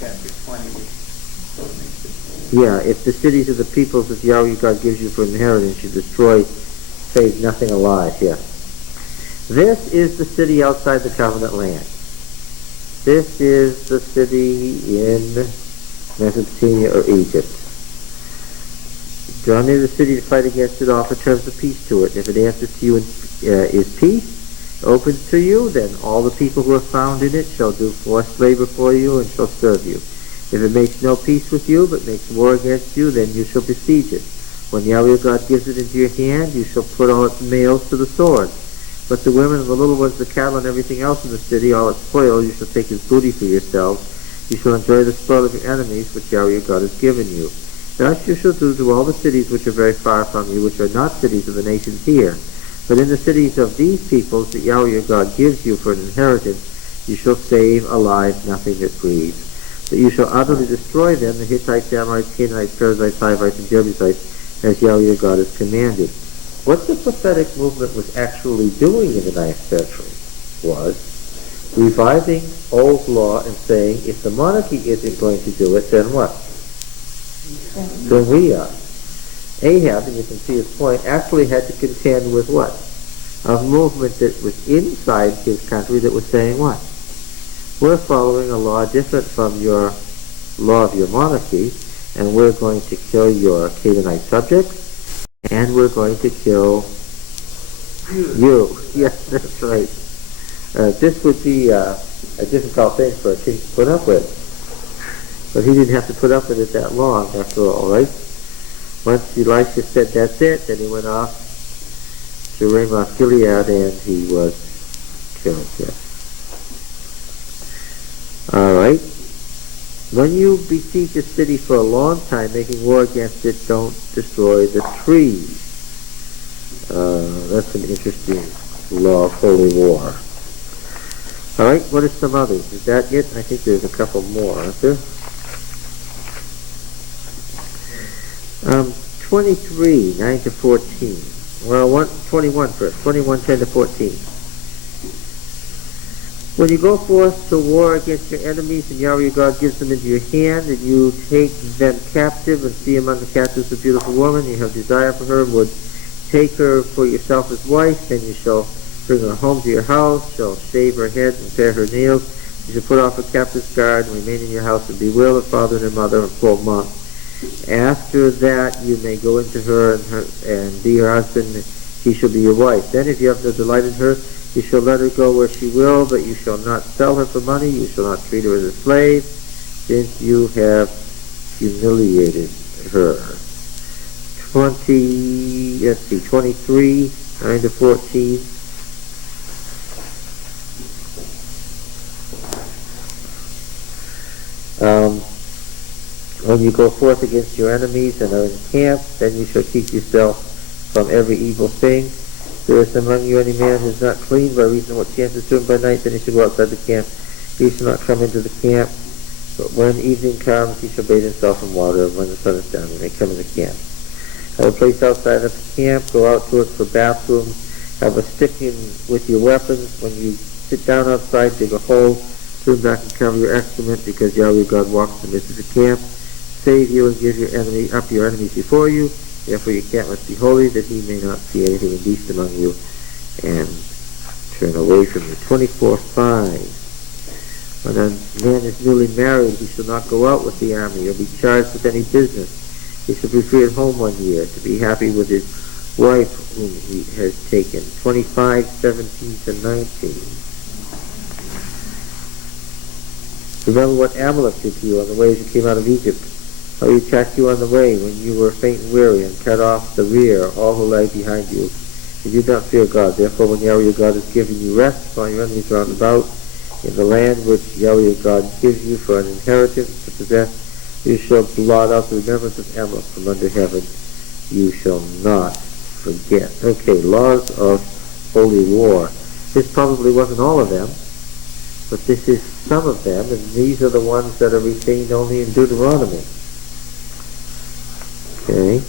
chapter 20. Yeah, if the cities of the peoples that Yahweh your God gives you for inheritance you destroy, save nothing alive. Yeah. This is the city outside the covenant land. This is the city in Mesopotamia or Egypt. Draw near the city to fight against it, offer terms of peace to it. If it answers to you is peace, opens to you, then all the people who are found in it shall do forced labor for you and shall serve you. If it makes no peace with you, but makes war against you, then you shall besiege it. When Yahweh your God gives it into your hand, you shall put all its males to the sword. But the women and the little ones, the cattle and everything else in the city, all its spoil, you shall take as booty for yourselves. You shall enjoy the spoil of your enemies, which Yahweh your God has given you. Thus you shall do to all the cities which are very far from you, which are not cities of the nations here. But in the cities of these peoples that Yahweh your God gives you for an inheritance, you shall save alive nothing that breathes. That you shall utterly destroy them, the Hittites, Amorites, Canaanites, Perizzites, Hivites, and Jebusites, as Yahweh your God has commanded. What the prophetic movement was actually doing in the 9th century was reviving old law and saying, if the monarchy isn't going to do it, then what? Then we are. Ahab, and you can see his point, actually had to contend with what? of movement that was inside his country that was saying what? We're following a law different from your law of your monarchy, and we're going to kill your Canaanite subjects, and we're going to kill you. Yes, that's right. This would be a difficult thing for a king to put up with. But he didn't have to put up with it that long, after all, right? Once Elisha said that's it, then he went off to Ramoth Gilead, and he was killed, yes. Alright. When you besiege a city for a long time, making war against it, don't destroy the trees. That's an interesting law of holy war. Alright, what are some others? Is that it? I think there's a couple more, aren't there? 23, 9 to 14. Well, 21 first. 21, 10 to 14. When you go forth to war against your enemies, and Yahweh your God gives them into your hand, and you take them captive, and see among the captives a beautiful woman, you have desire for her, and would take her for yourself as wife, then you shall bring her home to your house, shall shave her head and pare her nails. You shall put off her captive's guard, and remain in your house, and bewail her father and her mother a full month. After that you may go into her and be her husband, and she shall be your wife. Then if you have no delight in her, you shall let her go where she will, but you shall not sell her for money, you shall not treat her as a slave, since you have humiliated her. 23, 9 to 14. When you go forth against your enemies and are encamped, then you shall keep yourself from every evil thing. If there is among you any man who is not clean by reason of what chances to him by night, then he shall go outside the camp. He shall not come into the camp. But when evening comes, he shall bathe himself in water, and when the sun is down, he may come in the camp. Have a place outside of the camp, go out to it for bathroom, have a stick in with your weapons. When you sit down outside, dig a hole, turn back and cover your excrement, because Yahweh God walks in the midst of the camp. Save you and give your enemy up your enemies before you. Therefore your camp must be holy, that he may not see anything indecent among you, and turn away from you. 24:5. When a man is newly married, he shall not go out with the army, or be charged with any business. He shall be free at home 1 year, to be happy with his wife whom he has taken. 25:17 to 19. Remember what Amalek did to you on the way as you came out of Egypt, how he attacked you on the way when you were faint and weary, and cut off the rear, all who lagged behind you. You did not fear God. Therefore, when Yahweh your God has given you rest upon your enemies round about, in the land which Yahweh your God gives you for an inheritance to possess, you shall blot out the remembrance of Amalek from under heaven. You shall not forget. Okay, laws of holy war. This probably wasn't all of them, but this is some of them, and these are the ones that are retained only in Deuteronomy. Okay.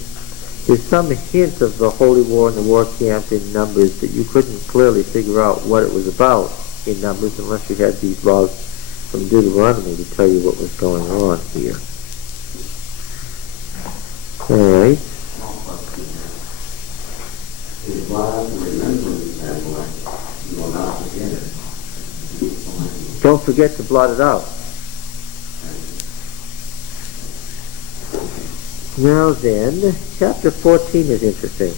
There's some hint of the holy war and the war camp in Numbers, but you couldn't clearly figure out what it was about in Numbers unless you had these laws from Deuteronomy to tell you what was going on here. Alright. Don't forget to blot it out. Now then, chapter 14 is interesting.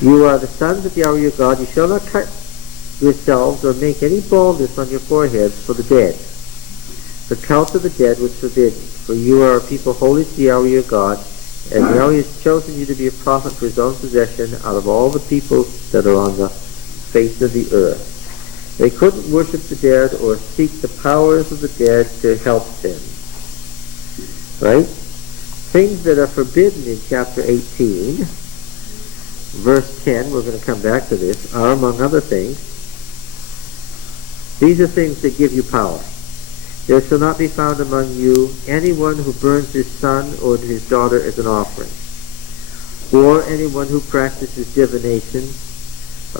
You are the sons of Yahweh your God. You shall not cut yourselves or make any baldness on your foreheads for the dead. The count of the dead was forbidden. For you are a people holy to Yahweh your God, and Yahweh has chosen you to be a prophet for his own possession out of all the people that are on the face of the earth. They couldn't worship the dead or seek the powers of the dead to help them. Right? Things that are forbidden in chapter 18, verse 10, we're going to come back to this, are, among other things, these are things that give you power. There shall not be found among you anyone who burns his son or his daughter as an offering, or anyone who practices divination,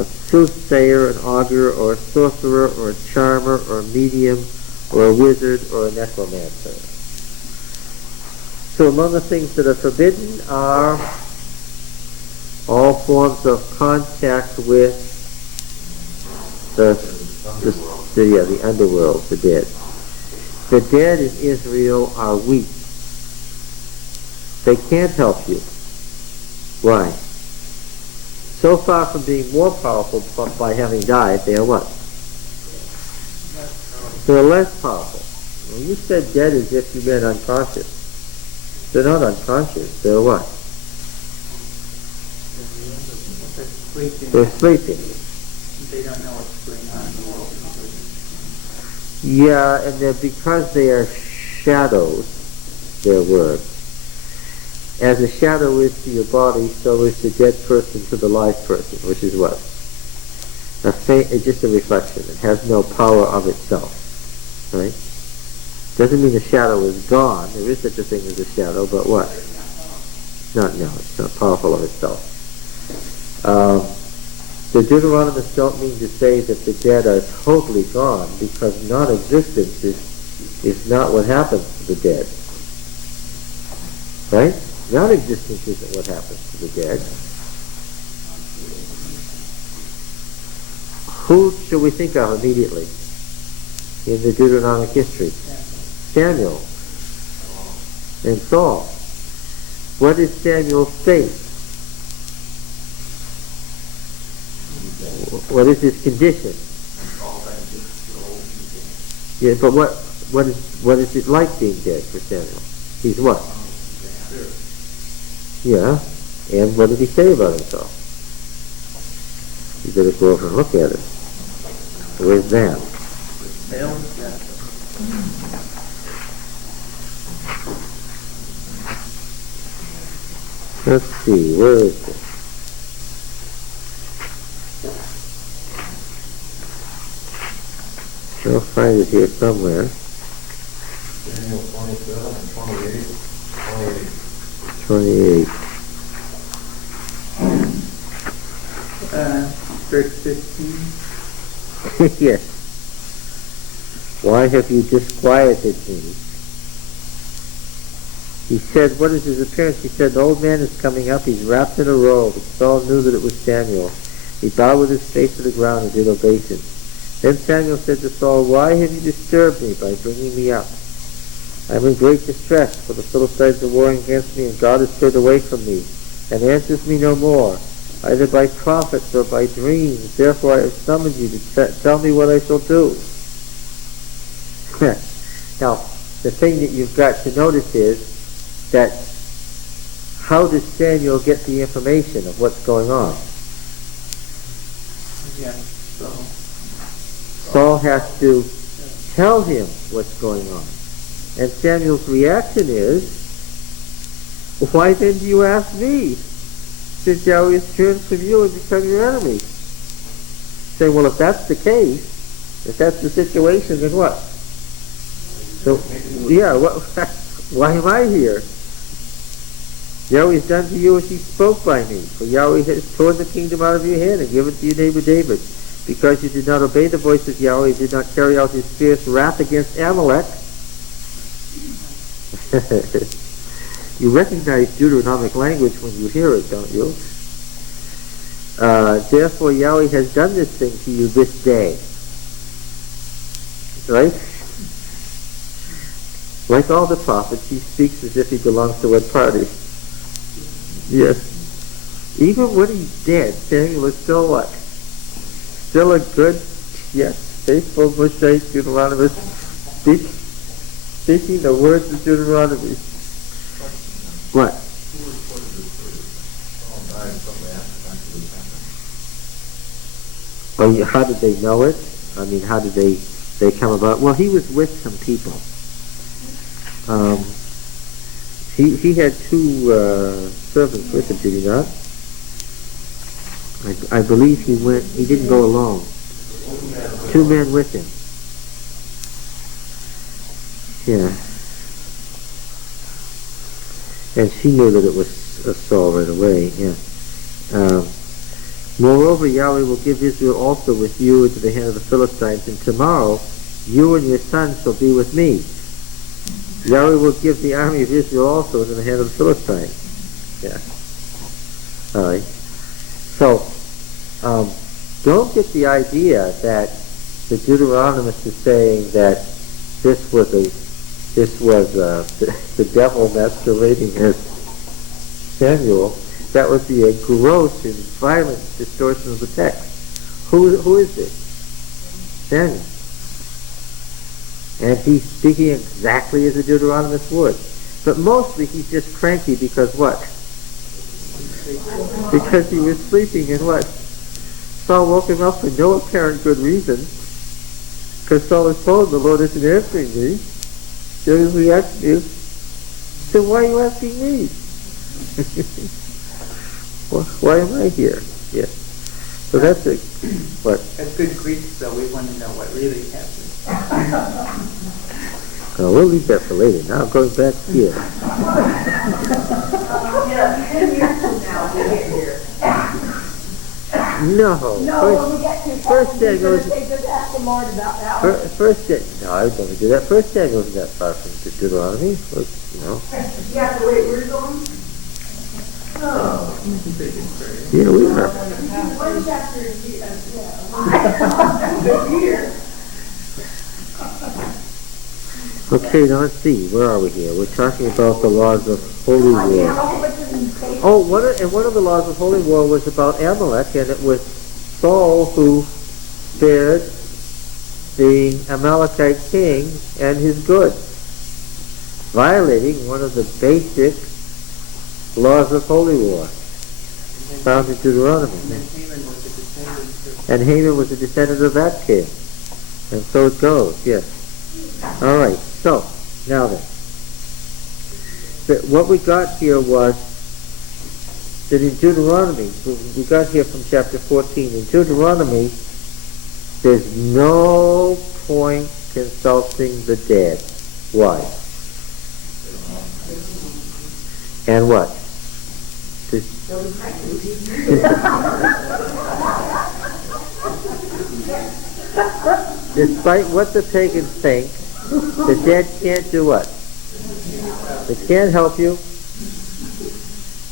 a soothsayer, an augur, or a sorcerer, or a charmer, or a medium, or a wizard, or a necromancer. So among the things that are forbidden are all forms of contact with the underworld, the dead. The dead in Israel are weak. They can't help you. Why? So far from being more powerful by having died, they are what? They're less powerful. When you said dead as if you meant unconscious. They're not unconscious. They're what? They're sleeping. They don't know what's going on in the world. Yeah, and because they are shadows, their word. As a shadow is to your body, so is the dead person to the live person, which is what? It's just a reflection. It has no power of itself. Right? Doesn't mean the shadow is gone. There is such a thing as a shadow, but what? No, it's not powerful of itself. The Deuteronomists don't mean to say that the dead are totally gone, because non-existence is not what happens to the dead. Right? Non-existence isn't what happens to the dead. Who shall we think of immediately in the Deuteronomic history? Samuel and Saul. What is Samuel's fate? What is his condition? Yeah, but what is it like being dead for Samuel? He's what? Yeah, and what did he say about himself? You better go over and look at it. Where's that? Let's see, where is it? I'll find it here somewhere. Daniel 27 and 28. 28. Verse 15. Yes. Why have you disquieted me? He said, what is his appearance? He said, the old man is coming up. He's wrapped in a robe. And Saul knew that it was Samuel. He bowed with his face to the ground and did obeisance. Then Samuel said to Saul, why have you disturbed me by bringing me up? I am in great distress, for the Philistines are warring against me, and God has turned away from me, and answers me no more, either by prophets or by dreams. Therefore I have summoned you to tell me what I shall do. Now, the thing that you've got to notice is that how does Samuel get the information of what's going on? Yeah, Saul has to tell him what's going on. And Samuel's reaction is, why then do you ask me? Since Yahweh has turned from you and become your enemy. Saying, well, if that's the case, if that's the situation, then what? So, yeah, why am I here? Yahweh has done to you as he spoke by me. For Yahweh has torn the kingdom out of your hand and given it to your neighbor David. Because you did not obey the voice of Yahweh, did not carry out his fierce wrath against Amalek. You recognize Deuteronomic language when you hear it, don't you? Therefore Yahweh has done this thing to you this day. Right? Like all the prophets, he speaks as if he belongs to what party? Yes. Even when he's dead, Samuel is still what? Still a good, yes, faithful Moshe Deuteronomist, speaking the words of Deuteronomy. What? Well, how did they know it? I mean, how did they come about? Well, he was with some people. He had two servants with him, did he not? I believe he didn't go alone. Two men with him. Yeah. And she knew that it was Saul right away, yeah. Moreover, Yahweh will give Israel also with you into the hand of the Philistines, and tomorrow you and your sons shall be with me. Yahweh will give the army of Israel also into the hand of the Philistines. Yeah. All right. So, don't get the idea that the Deuteronomist is saying that this was the devil masquerading as Samuel. That would be a gross and violent distortion of the text. Who is this? Samuel. And he's speaking exactly as the Deuteronomist would. But mostly he's just cranky because what? Because he was sleeping, and what? Saul woke him up for no apparent good reason. Because Saul was told, the Lord isn't answering me. So his reaction is, so why are you asking me? Why am I here? Yes. So that's it. What? As good Greeks, though, we want to know what really happened. We'll leave that for later. Now going back here. Yeah, 10 years from now, we'll get here. No. No, when we get to First heaven, Samuel we're going to say, just ask the Lord about that one. No, I would never do that. First Samuel isn't that far from Deuteronomy. You know. Yeah, the way we're going. Oh, it's a big experience. Yeah, we are. One chapter a year. Okay, now let's see. Where are we here? We're talking about the laws of holy war. Oh, one of the laws of holy war was about Amalek, and it was Saul who spared the Amalekite king and his goods, violating one of the basic laws of holy war found in Deuteronomy. And Haman was a descendant of that king. And so it goes, yes. All right, so, now then. What we got here was that in Deuteronomy, we got here from chapter 14, in Deuteronomy, there's no point consulting the dead. Why? And what? Despite what the pagans think, the dead can't do what? They can't help you.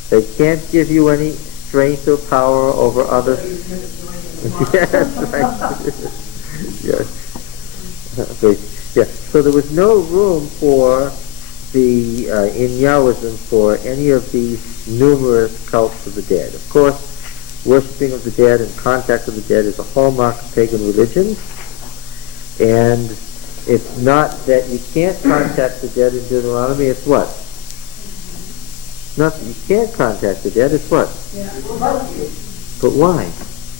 They can't give you any strength or power over others. Yes, right. Yes. Okay. Yeah. So there was no room for in Yahwism for any of these numerous cults of the dead. Of course, worshipping of the dead and contact of the dead is a hallmark of pagan religion. And it's not that you can't contact the dead in Deuteronomy, it's what? Not that you can't contact the dead, it's what? Yeah. But why?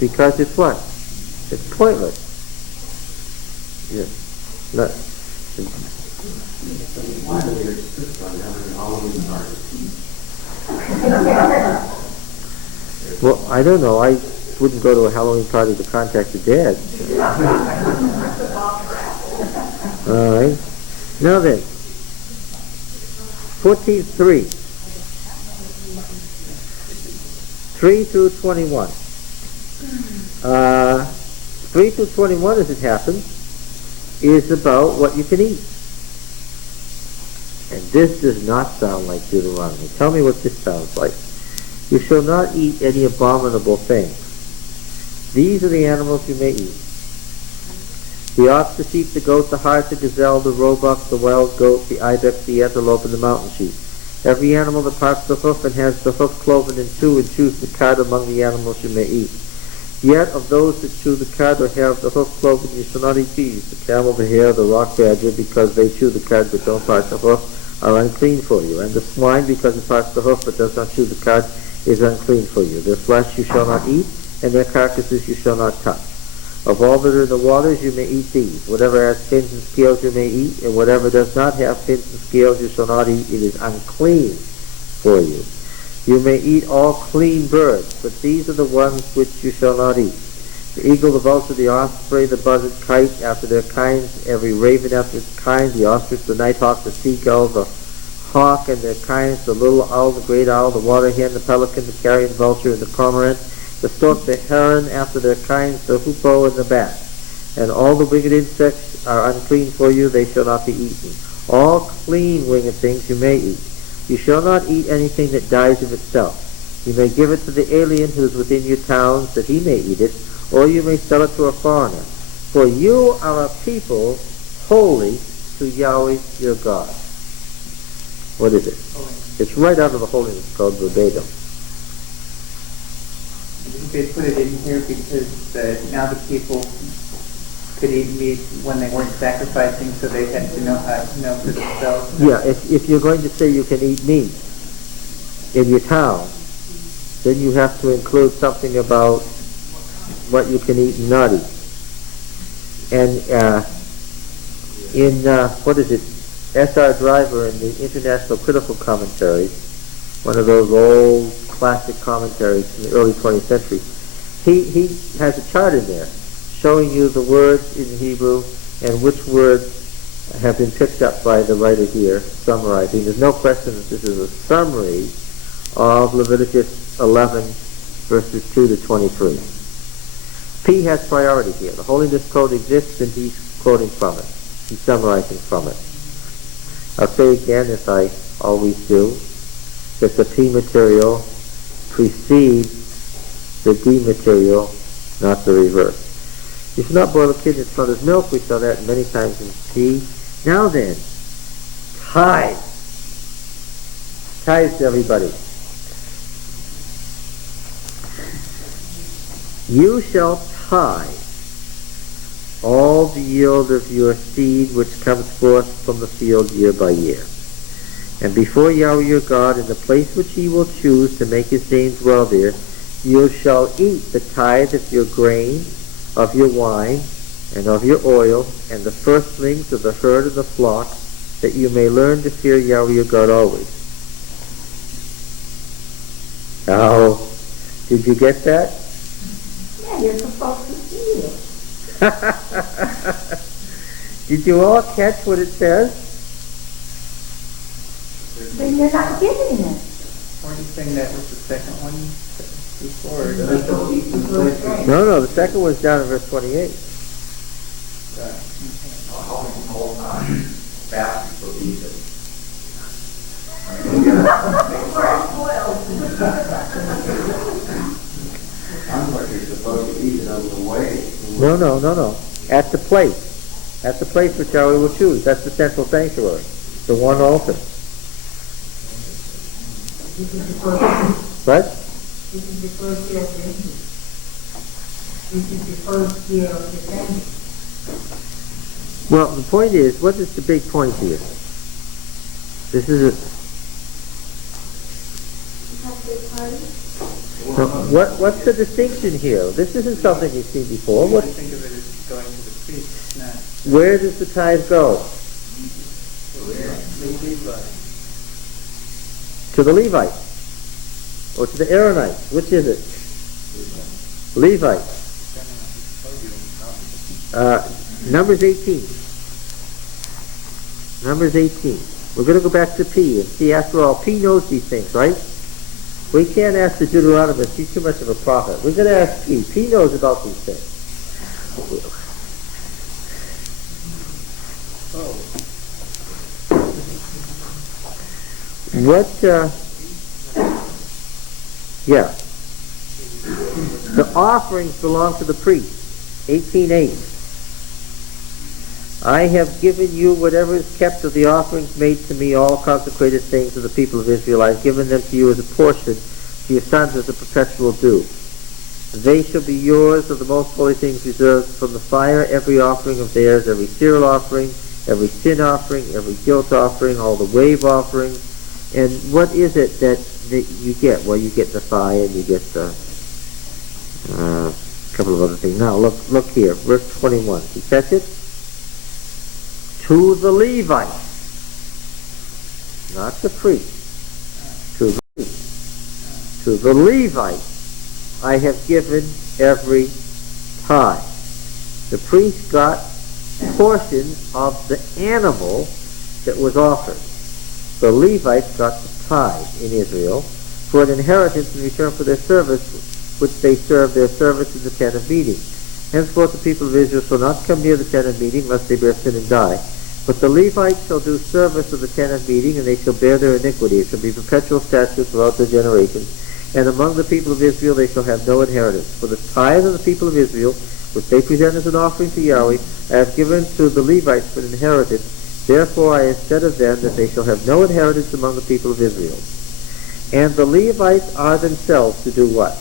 Because it's what? It's pointless. Yeah. Not, Why do they insist on having a Halloween party? well, I don't know. I wouldn't go to a Halloween party to contact the dead. All right. Now then, 14:3, 3 through 21. 3 through 21, as it happens, is about what you can eat. And this does not sound like Deuteronomy. Tell me what this sounds like. You shall not eat any abominable thing. These are the animals you may eat: the ox, the sheep, the goat, the hart, the gazelle, the roebuck, the wild goat, the ibex, the antelope, and the mountain sheep. Every animal that parts the hoof and has the hoof cloven in two, and chews the cud among the animals you may eat. Yet of those that chew the cud or have the hoof cloven, you shall not eat these: the camel, the hare, the rock badger, because they chew the cud but don't part the hoof, are unclean for you. And the swine, because it parts the hoof but does not chew the cud, is unclean for you. Their flesh you shall not eat, and their carcasses you shall not touch. Of all that are in the waters you may eat these. Whatever has fins and scales you may eat, and whatever does not have fins and scales you shall not eat. It is unclean for you. You may eat all clean birds, but these are the ones which you shall not eat: the eagle, the vulture, the osprey, the buzzard, kite after their kinds, every raven after its kind, the ostrich, the nighthawk, the seagull, the hawk and their kinds, the little owl, the great owl, the water hen, the pelican, the carrion vulture, and the cormorant, the stork, the heron after their kinds, the hoopoe, and the bat. And all the winged insects are unclean for you, they shall not be eaten. All clean winged things you may eat. You shall not eat anything that dies of itself. You may give it to the alien who is within your towns, that he may eat it, or you may sell it to a foreigner. For you are a people holy to Yahweh your God. What is it? Holiness. It's right out of the holiness code verbatim. I think they put it in here because now the people could eat meat when they weren't sacrificing, so they had to know how to know for themselves. Yeah, if you're going to say you can eat meat in your town, then you have to include something about what you can eat and not eat. And what is it, S.R. Driver in the International Critical Commentaries, one of those old classic commentaries from the early 20th century, he has a chart in there showing you the words in Hebrew and which words have been picked up by the writer here, summarizing. There's no question that this is a summary of Leviticus 11, verses 2 to 23. P has priority here. The holiness code exists and he's quoting from it. He's summarizing from it. I'll say again, as I always do, that the P material precedes the D material, not the reverse. You should not boil a kid in its mother's milk. We saw that many times in P. Now then, tithe. Tithes, everybody. You shall tithe all the yield of your seed which comes forth from the field year by year. And before Yahweh your God, in the place which he will choose to make his name dwell there, you shall eat the tithe of your grain, of your wine, and of your oil, and the firstlings of the herd of the flock, that you may learn to fear Yahweh your God always. Now, did you get that? Yeah, you're supposed to see it. Did you all catch what it says? Then you're not giving it. Weren't you saying that was the second one before? No, the second one's down in verse 28. Sounds like you're supposed to eat it on the way. No. At the place which Yahweh will choose. That's the central sanctuary. The one altar. What? This is the first year of the English. This is the first year of the English. Well, the point is, what is the big point here? This is what's the distinction here? This isn't something you've seen before. I think of it as going to the priest, not Where does the tithe go? To the Levites. Or to the Aaronites. Which is it? Levites. Numbers 18. Numbers 18. We're going to go back to P and see, after all, P knows these things, right? We can't ask the Deuteronomist. He's too much of a prophet. We're going to ask P. P knows about these things. The offerings belong to the priest. 18:8. I have given you whatever is kept of the offerings made to me, all consecrated things of the people of Israel. I have given them to you as a portion, to your sons as a perpetual due. They shall be yours of the most holy things reserved from the fire, every offering of theirs, every cereal offering, every sin offering, every guilt offering, all the wave offerings. And what is it that you get? Well, you get the fire, and you get the couple of other things. Now, look here, verse 21. You catch it? To the Levites, not the priest. To the priest. To the Levites, I have given every tithe. The priest got portions of the animal that was offered. The Levites got the tithe in Israel for an inheritance in return for their service, which they served their service in the tent of meeting. Henceforth the people of Israel shall not come near the tent of meeting, lest they bear sin and die. But the Levites shall do service of the tent of meeting, and they shall bear their iniquity. It shall be perpetual statute throughout their generations. And among the people of Israel they shall have no inheritance. For the tithe of the people of Israel, which they present as an offering to Yahweh, I have given to the Levites for an inheritance. Therefore I have said of them that they shall have no inheritance among the people of Israel. And the Levites are themselves to do what?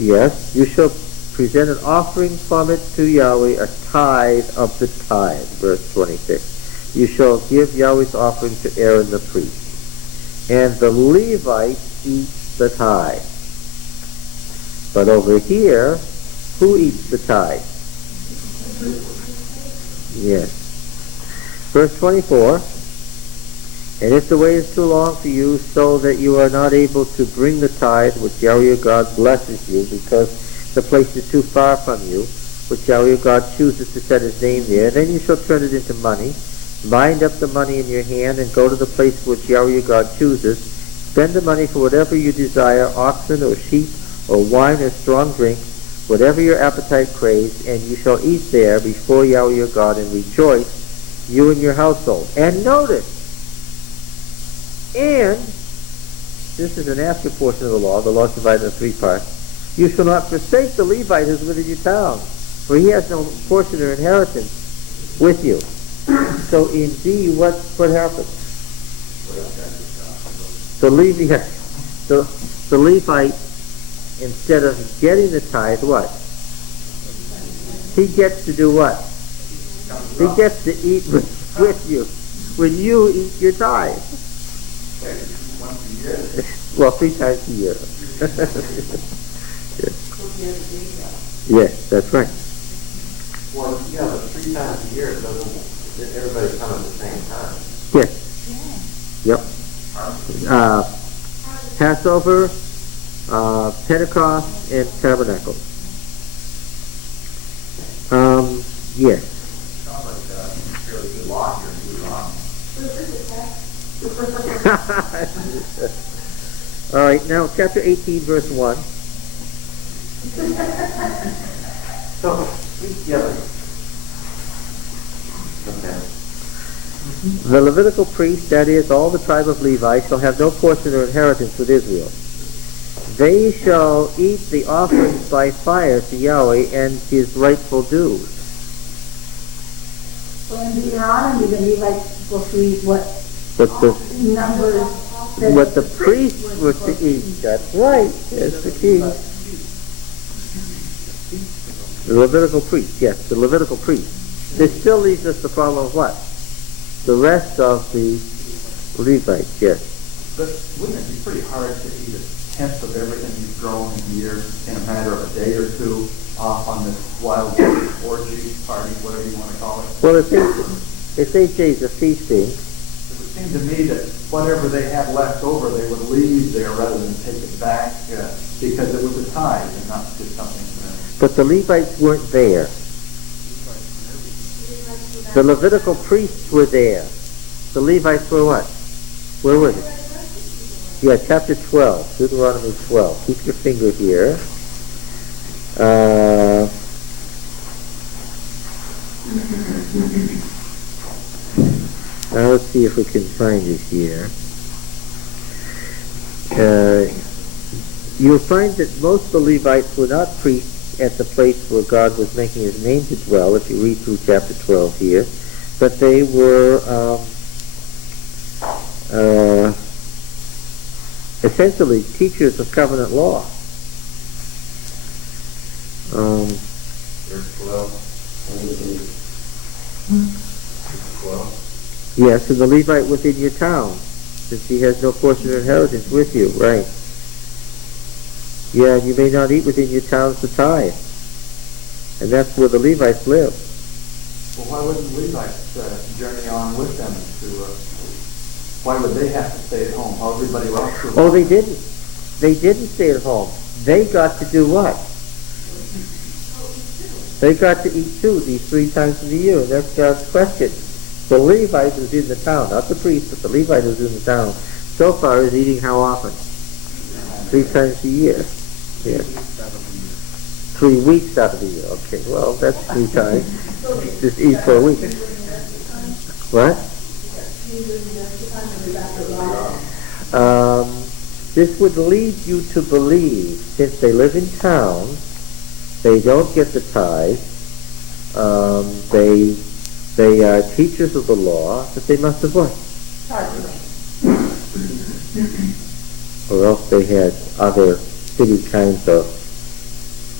Yes, you shall present an offering from it to Yahweh, a tithe of the tithe, verse 26. You shall give Yahweh's offering to Aaron the priest. And the Levites eat the tithe. But over here, who eats the tithe? Yes. Verse 24, and if the way is too long for you, so that you are not able to bring the tithe which Yahweh your God blesses you, because the place is too far from you, which Yahweh your God chooses to set his name there, then you shall turn it into money, bind up the money in your hand, and go to the place which Yahweh your God chooses. Spend the money for whatever you desire, oxen or sheep, or wine or strong drink, whatever your appetite craves, and you shall eat there before Yahweh your God, and rejoice, you and your household. And notice, and, this is an after portion of the law is divided into 3 parts, you shall not forsake the Levite who is within your town, for he has no portion or inheritance with you. So in D, what happens? The Levite, instead of getting the tithe, what? He gets to do what? He gets to eat with you when you eat your tithe. Once a year. Well, 3 times a year. Yes, that's right. Well, yeah, but 3 times a year doesn't everybody come at the same time? Yes. Yep. Passover, Pentecost, and Tabernacle. Yes. Sounds like a fairly good law here in Deuteronomy. All right, now chapter 18, verse 1. So, yeah. Okay. The Levitical priest, that is, all the tribe of Levi, shall have no portion or inheritance with Israel. They shall eat the offerings by fire to Yahweh and his rightful dues. So in Deuteronomy, the Levites will see what numbers What the priests were to eat. That's right. That's the key. The Levitical priest, yes, the Levitical priest. This still leaves us the problem of what? The rest of the Levites, yes. But wouldn't it be pretty hard to eat a tenth of everything you've grown in a year in a matter of a day or two off on this wild orgy party, whatever you want to call it? Well, if 8 days of feasting, It would seem to me that whatever they had left over, they would leave there rather than take it back because it was a tithe and not just something. but the Levites weren't there. The Levitical priests were there. The Levites were what? Where were they? Yeah, chapter 12, Deuteronomy 12. Keep your finger here. Now let's see if we can find it here. You'll find that most of the Levites were not priests at the place where God was making his name to dwell, if you read through chapter 12 here, but they were essentially teachers of covenant law. Verse 12. 12. Yes, and the Levite within your town, since he has no portion or inheritance with you, right? Yeah, and you may not eat within your towns the tithe. And that's where the Levites live. Well, why wouldn't Levites journey on with them why would they have to stay at home? How everybody else would? Oh, they didn't. They didn't stay at home. They got to do what? They got to eat too, these 3 times of the year. That's God's question. The Levite who's in the town, not the priest, but the Levite who's in the town, so far is eating how often? 3 times a year. Yeah. 3 weeks out of the year. Okay, well, that's 3 times. Just eat for a week. What? this would lead you to believe, since they live in town, they don't get the tithe, they are teachers of the law, that they must have what? Or else they had other city kinds of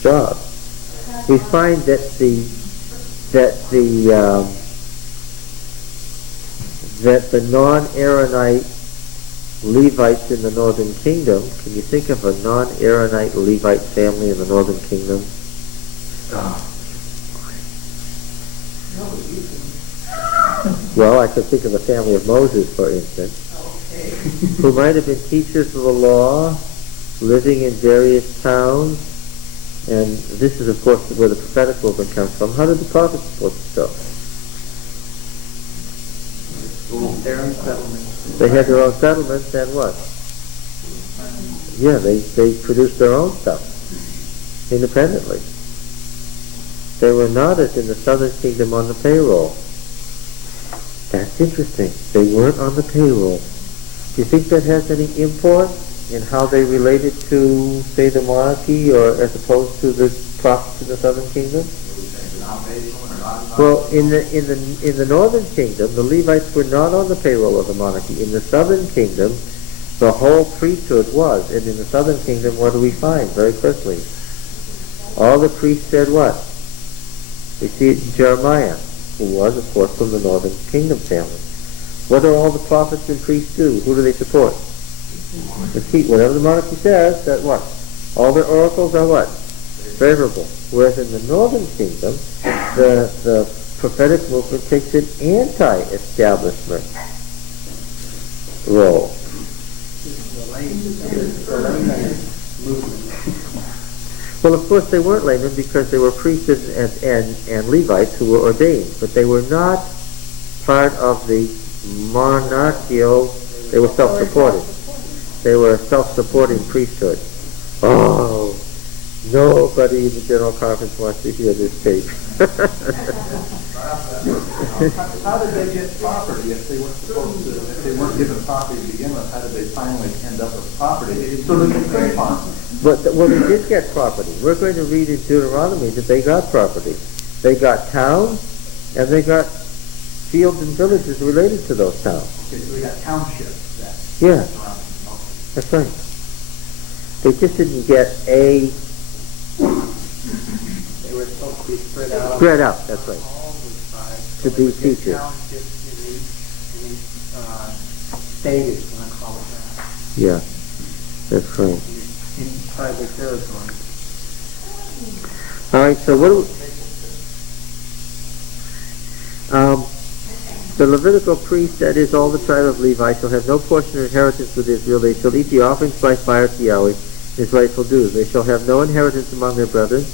jobs. We find that the non-Aaronite Levites in the northern kingdom, can you think of a non-Aaronite Levite family in the northern kingdom? Well, I could think of the family of Moses, for instance, who might have been teachers of the law, living in various towns, and this is, of course, where the prophetic movement comes from. How did the prophets support themselves? Their own settlements. They had their own settlements, and what? Yeah, they produced their own stuff independently. They were not, as in the southern kingdom, on the payroll. That's interesting. They weren't on the payroll. Do you think that has any import in how they related to, say, the monarchy, or as opposed to the prophets in the southern kingdom? Well, in the northern kingdom, the Levites were not on the payroll of the monarchy. In the southern kingdom, the whole priesthood was. And in the southern kingdom, what do we find very quickly? All the priests said what? We see it in Jeremiah, who was, of course, from the northern kingdom family. What do all the prophets and priests do? Who do they support? The king. Whatever the monarchy says, that what? All their oracles are what? Favorable. Whereas in the northern kingdom, the prophetic movement takes an anti-establishment role. Well, of course, they weren't laymen because they were priests and Levites who were ordained, but they were not part of the monarchical. They were self-supporting. They were a self-supporting priesthood. Oh, nobody in the General Conference wants to hear this tape. How did they get property if they weren't supposed to? If they weren't given property to begin with, how did they finally end up with property so that they could farm? Well, they did get property. We're going to read in Deuteronomy that they got property. They got towns, and they got fields and villages related to those towns. Okay, so they got townships then. Yeah, that's right. They just didn't get a... They were supposed to be spread out. Spread out, that's right. All the tribes. To be teachers. Townships in each state, is going to call it that. Yeah, that's right. In tribal territory. All right, so what do the Levitical priest, that is, all the tribe of Levi, shall have no portion or inheritance with Israel. They shall eat the offerings by fire to Yahweh, his rightful due. They shall have no inheritance among their brethren.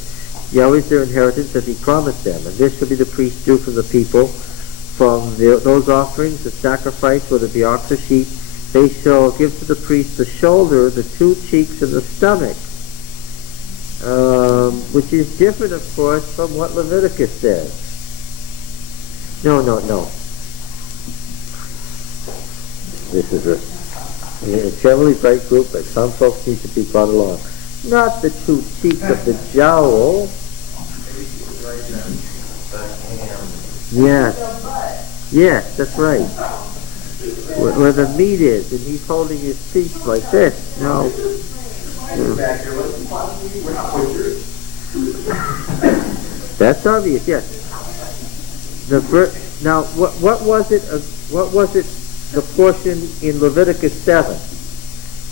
Yahweh is their inheritance, as he promised them. And this shall be the priest's due from the people, from those offerings, the sacrifice, whether it be ox or sheep. They shall give to the priest the shoulder, the two cheeks, and the stomach, which is different, of course, from what Leviticus says. No. This is a generally bright group, but some folks need to be brought along. Not the two cheeks of the jowl. Yes, that's right. Where the meat is, and he's holding his cheeks like this. No. That's obvious, yes. Now, what was it? The portion in Leviticus 7.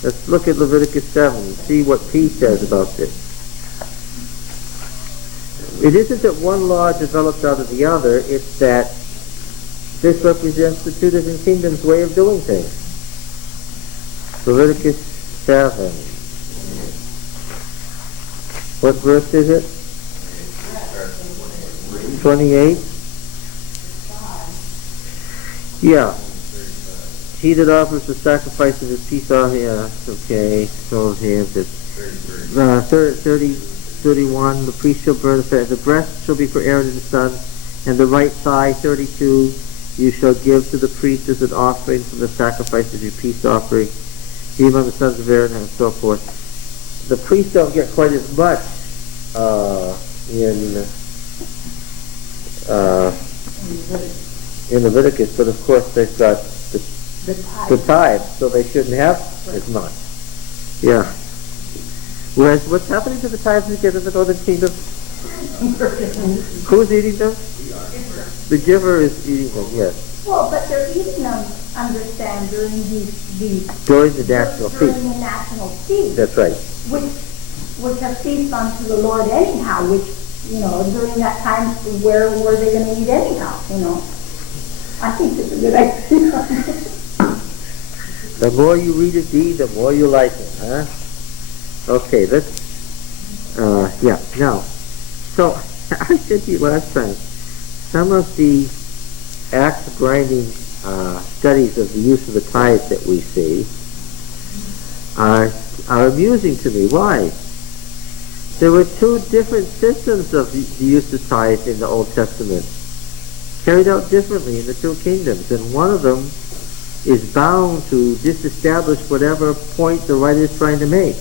Let's look at Leviticus 7 and see what P says about this. It isn't that one law develops out of the other, it's that this represents the two different kingdoms' way of doing things. Leviticus 7. What verse is it? 28? Yeah. He that offers the sacrifice of his peace offering, okay, so here's it. 31, the priest shall burn the breast shall be for Aaron and his son, and the right thigh, 32, you shall give to the priest as an offering from the sacrifice of your peace offering. even on the sons of Aaron and so forth. The priests don't get quite as much in Leviticus, but of course they've got the tithe, so they shouldn't have as much. Yeah. Whereas, what's happening to the tithes we get in the Northern Kingdom? Who's eating them? The giver is eating them, yes. Well, but they're eating them, understand, during During the national during feast. the national feast. That's right. Which are feasts unto the Lord anyhow, which, during that time, where were they going to eat anyhow, I think it's a good idea. The more you read a deed, the more you like it, huh? Okay, let's, yeah, now, so, I said to you last time, some of the axe grinding studies of the use of the tithe that we see are amusing to me. Why? There were two different systems of the use of tithe in the Old Testament, carried out differently in the two kingdoms, and one of them is bound to disestablish whatever point the writer is trying to make.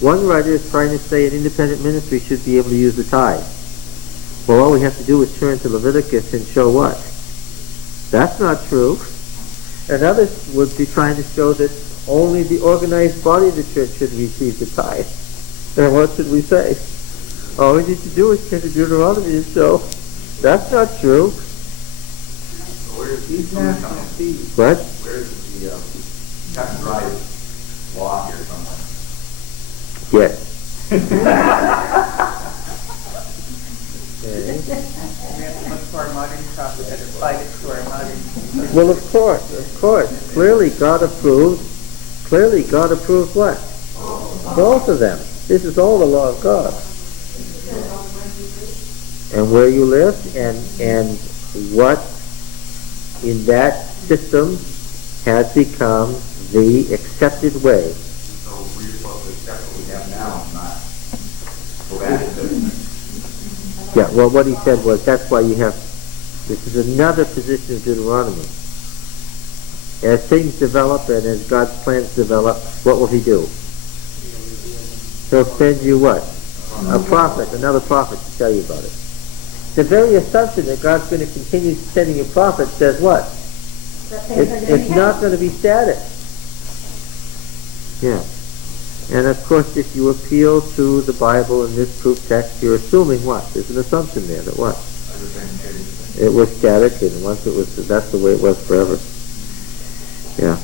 One writer is trying to say an independent ministry should be able to use the tithe. Well, all we have to do is turn to Leviticus and show what? That's not true. And others would be trying to show that only the organized body of the church should receive the tithe. And what should we say? All we need to do is turn to Deuteronomy and show that's not true. Where's these national fees? What? Where's the cut and dry law here somewhere? Yes. Okay. We have to look for our modern prophet that applied it to our modern. Well, of course. Clearly God approved what? Both of them. This is all the law of God. And where you lived and what in that system has become the accepted way. So we're supposed to accept what we have now and not go back to it. Yeah, well, what he said was that's why you have, this is another position of Deuteronomy. As things develop and as God's plans develop, what will he do? He'll send you what? A prophet, another prophet to tell you about it. The very assumption that God's going to continue sending you prophets says what? It's not going to be static. Yeah. And of course, if you appeal to the Bible in this proof text, you're assuming what? There's an assumption there that what? It was static, and once it was, that's the way it was forever. Yeah.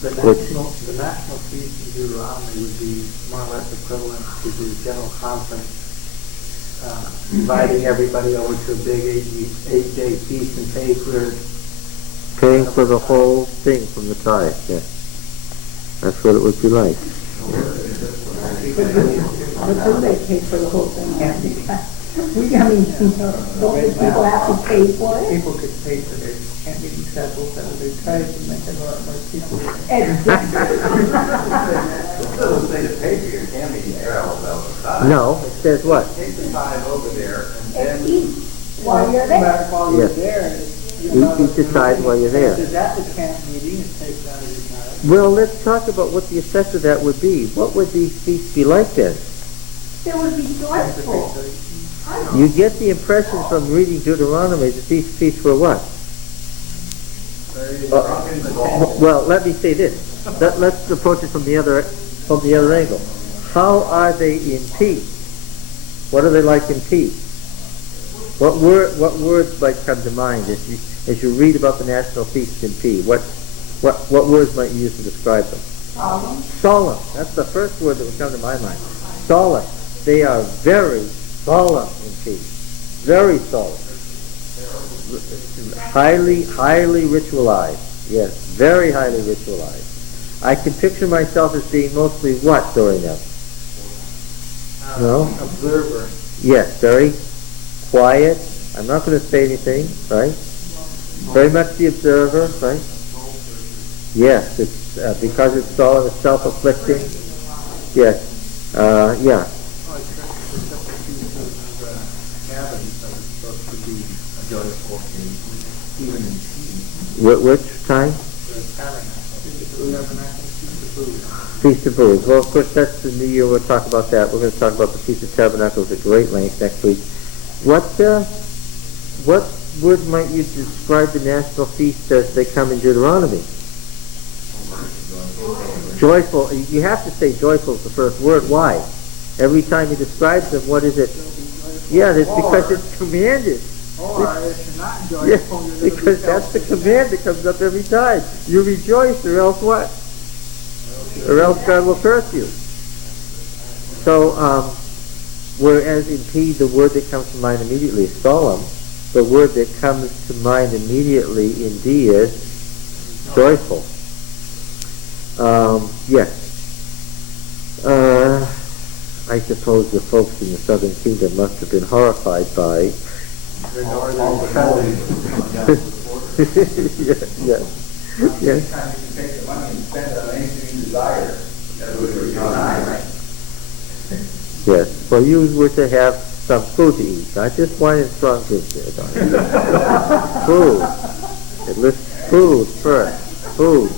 The national feast in Deuteronomy would be more or less equivalent to the General Conference inviting everybody over to a big 8-day feast and paying for the whole thing from the tithe. Yeah. That's what it would be like. But do they pay for the whole thing? Don't people have to pay for it? People could pay for their camp meeting samples out of their tithes and make a lot more people. It doesn't say to pay for your camp meeting travels out the side. No, it says what? Take the tithe over there and And then eat while you're there. while you're Yes. there. Eat the tithe while you're there. Is that the camp meeting is taken out of your tithe? Well, let's talk about what the effect of that would be. What would these feasts be like then? It would be joyful. You get the impression from reading Deuteronomy that these feasts were what? Well, let me say this. Let's approach it from the other angle. How are they in peace? What are they like in peace? What words might come to mind as you read about the national feast in peace? What words might you use to describe them? Solemn. That's the first word that would come to my mind. Solemn. They are very solemn in peace. Very solemn. Highly ritualized. Yes, very highly ritualized. I can picture myself as being mostly what during them? No? Observer. Yes, very quiet. I'm not going to say anything, right? Very much the observer, right? Yes, it's because it's solemn, it's self-afflicting. Yes, yeah. Which time? Feast of Booths. Well, of course, that's the New Year. We'll talk about that. We're going to talk about the Feast of Tabernacles at great length next week. What word might you describe the national feast as they come in Deuteronomy? Joyful. You have to say joyful is the first word. Why? Every time he describes them, what is it? Yeah, it's because it's commanded. Or if you're not Yeah, joyful, you're going to be because that's the command that comes up every time. You rejoice, or else what? Or else God will curse you. So, whereas in P, the word that comes to mind immediately is solemn, the word that comes to mind immediately in D is joyful. Yes. I suppose the folks in the Southern Kingdom must have been horrified by yes. Anytime you can take the money and spend it on anything you desire, that would be right. Yes. Well, you were to have some food to eat, not just wine and strong drink there, darling. Food. It lists food first. Food.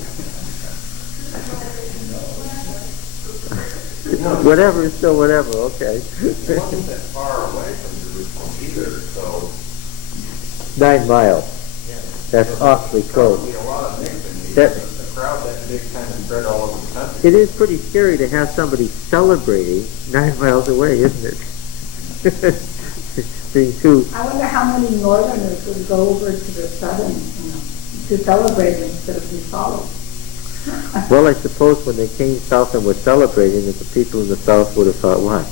Whatever is still whatever, okay. It wasn't that far away from Jerusalem either, so. 9 miles. Yeah. That's awfully close. A lot of mixing. That- The crowd that big kind of spread all over the country. It is pretty scary to have somebody celebrating 9 miles away, isn't it? Being too. I wonder how many northerners would go over to the southern, to celebrate instead of be followed. Well, I suppose when they came south and were celebrating, that the people in the south would have thought, what?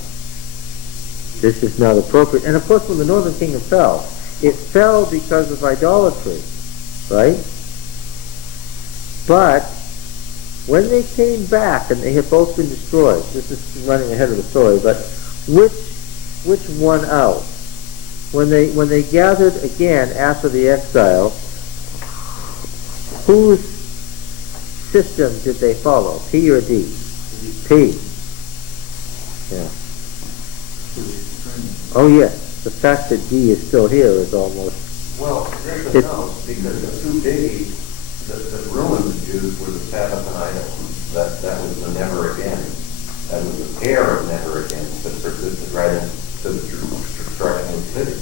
This is not appropriate. And of course, when the northern kingdom fell, it fell because of idolatry, right? But when they came back, and they had both been destroyed, this is running ahead of the story, but which won out? When they gathered again after the exile, whose system did they follow? P or D? P. Yeah. Oh yes. The fact that D is still here is almost. Well, yes and no, because the two biggies that ruined the Jews were the Sabbath and idols. That was the never again. That was the pair of never again that persisted right into the destruction of the city.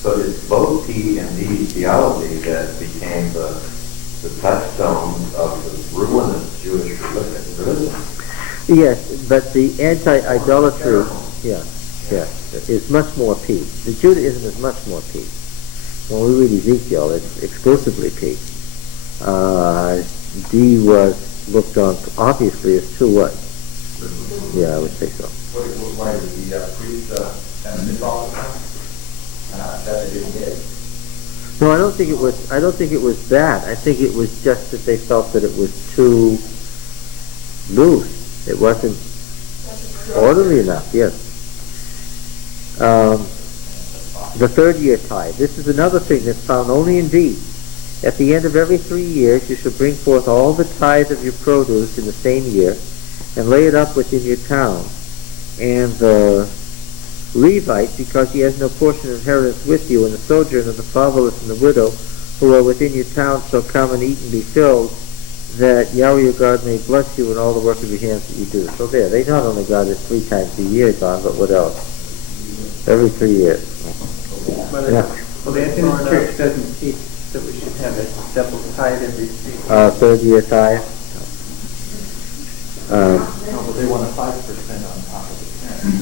So it's both P and D theology that became the touchstones of the ruinous Jewish religion. Yes, but the anti-idolatry, is much more P. The Judaism is much more P. When we read Ezekiel, it's exclusively P. D was looked on obviously as too what? Yeah, I would say so. Why did the priest kind of miss all the time? That they didn't get? No, I don't think it was that. I think it was just that they felt that it was too loose. It wasn't orderly enough, yes. The 3rd year tithe. This is another thing that's found only in D. At the end of every 3 years, you shall bring forth all the tithe of your produce in the same year, and lay it up within your town. And the Levite, because he has no portion of inheritance with you, and the sojourner, the fatherless, and the widow, who are within your town, shall come and eat and be filled, that Yahweh your God may bless you in all the work of your hands that you do. So there, they not only got it 3 times a year, Don, but what else? Every 3 years. Well, Yeah. the Adventist Church doesn't teach that we should have a double tithe every 3 years. 3rd year tithe. No, but they want a 5% on top of the 10.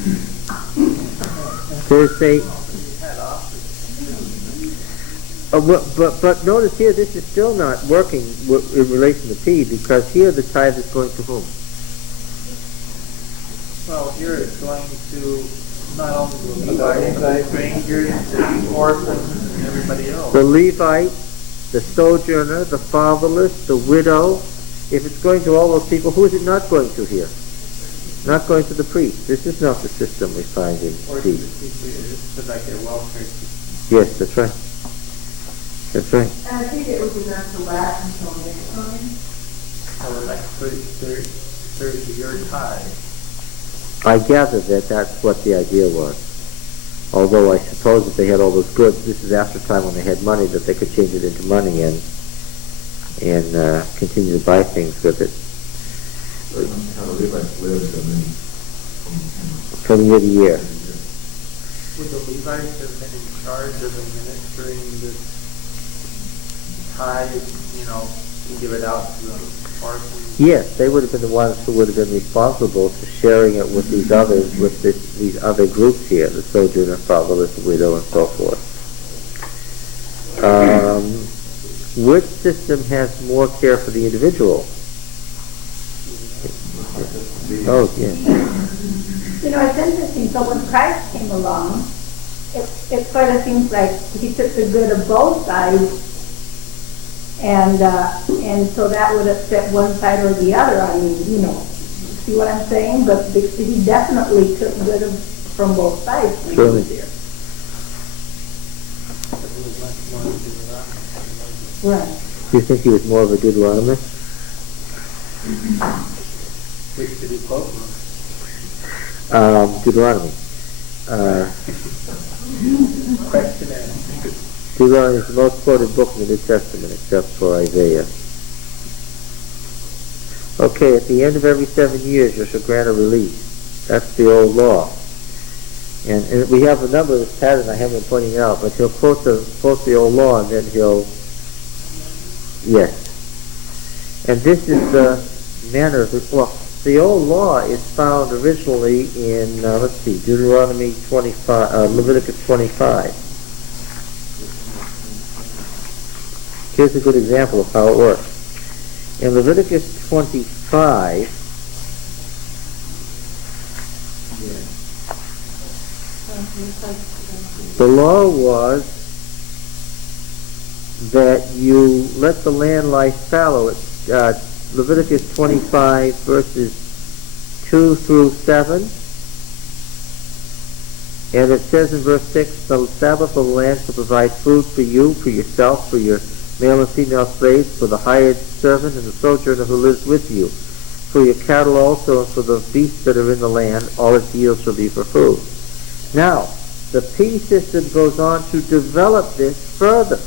There's but notice here, this is still not working in relation to P, because here the tithe is going to whom? Well, here it's going to not only the Levites, but the strangers, the orphans, and everybody else. The Levite, the sojourner, the fatherless, the widow. If it's going to all those people, who is it not going to here? Not going to the priest. This is not the system we find in Or to D. the people, it's like their welfare. Yes, that's right. That's right. And I think it was enough to last until next time. Or like 30 year tithe. I gather that that's what the idea was. Although I suppose if they had all those goods, this is after time when they had money, that they could change it into money and and continue to buy things with it How the Levites lived, from year to year. Would the Levites have been in charge of administering this tithe, to give it out to the parsons? Yes, they would have been the ones who would have been responsible for sharing it with these others, with these other groups here, the sojourner, fatherless, widow, and so forth. Which system has more care for the individual? Oh, yeah. It's interesting. So when Christ came along, it sort of seems like he took the good of both sides, and so that would upset one side or the other. I mean, see what I'm saying? But he definitely took good from both sides when he was there. Right. Do you think he was more of a Deuteronomist? Which did he quote from? Deuteronomy. Question and answer. Deuteronomy is the most quoted book in the New Testament, except for Isaiah. Okay, at the end of every 7 years, you shall grant a release. That's the old law. And we have a number of this pattern I haven't been pointing out, but he'll quote the old law, and then he'll... Yes. And this is the manner of it. Well, the old law is found originally in, Deuteronomy 25, Leviticus 25. Here's a good example of how it works. In Leviticus 25, the law was that you let the land lie fallow. Leviticus 25 verses 2 through 7. And it says in verse 6, the Sabbath of the land shall provide food for you, for yourself, for your male and female slaves, for the hired servant and the sojourner who lives with you, for your cattle also, and for the beasts that are in the land. All its yield shall be for food. Now, the P system goes on to develop this further.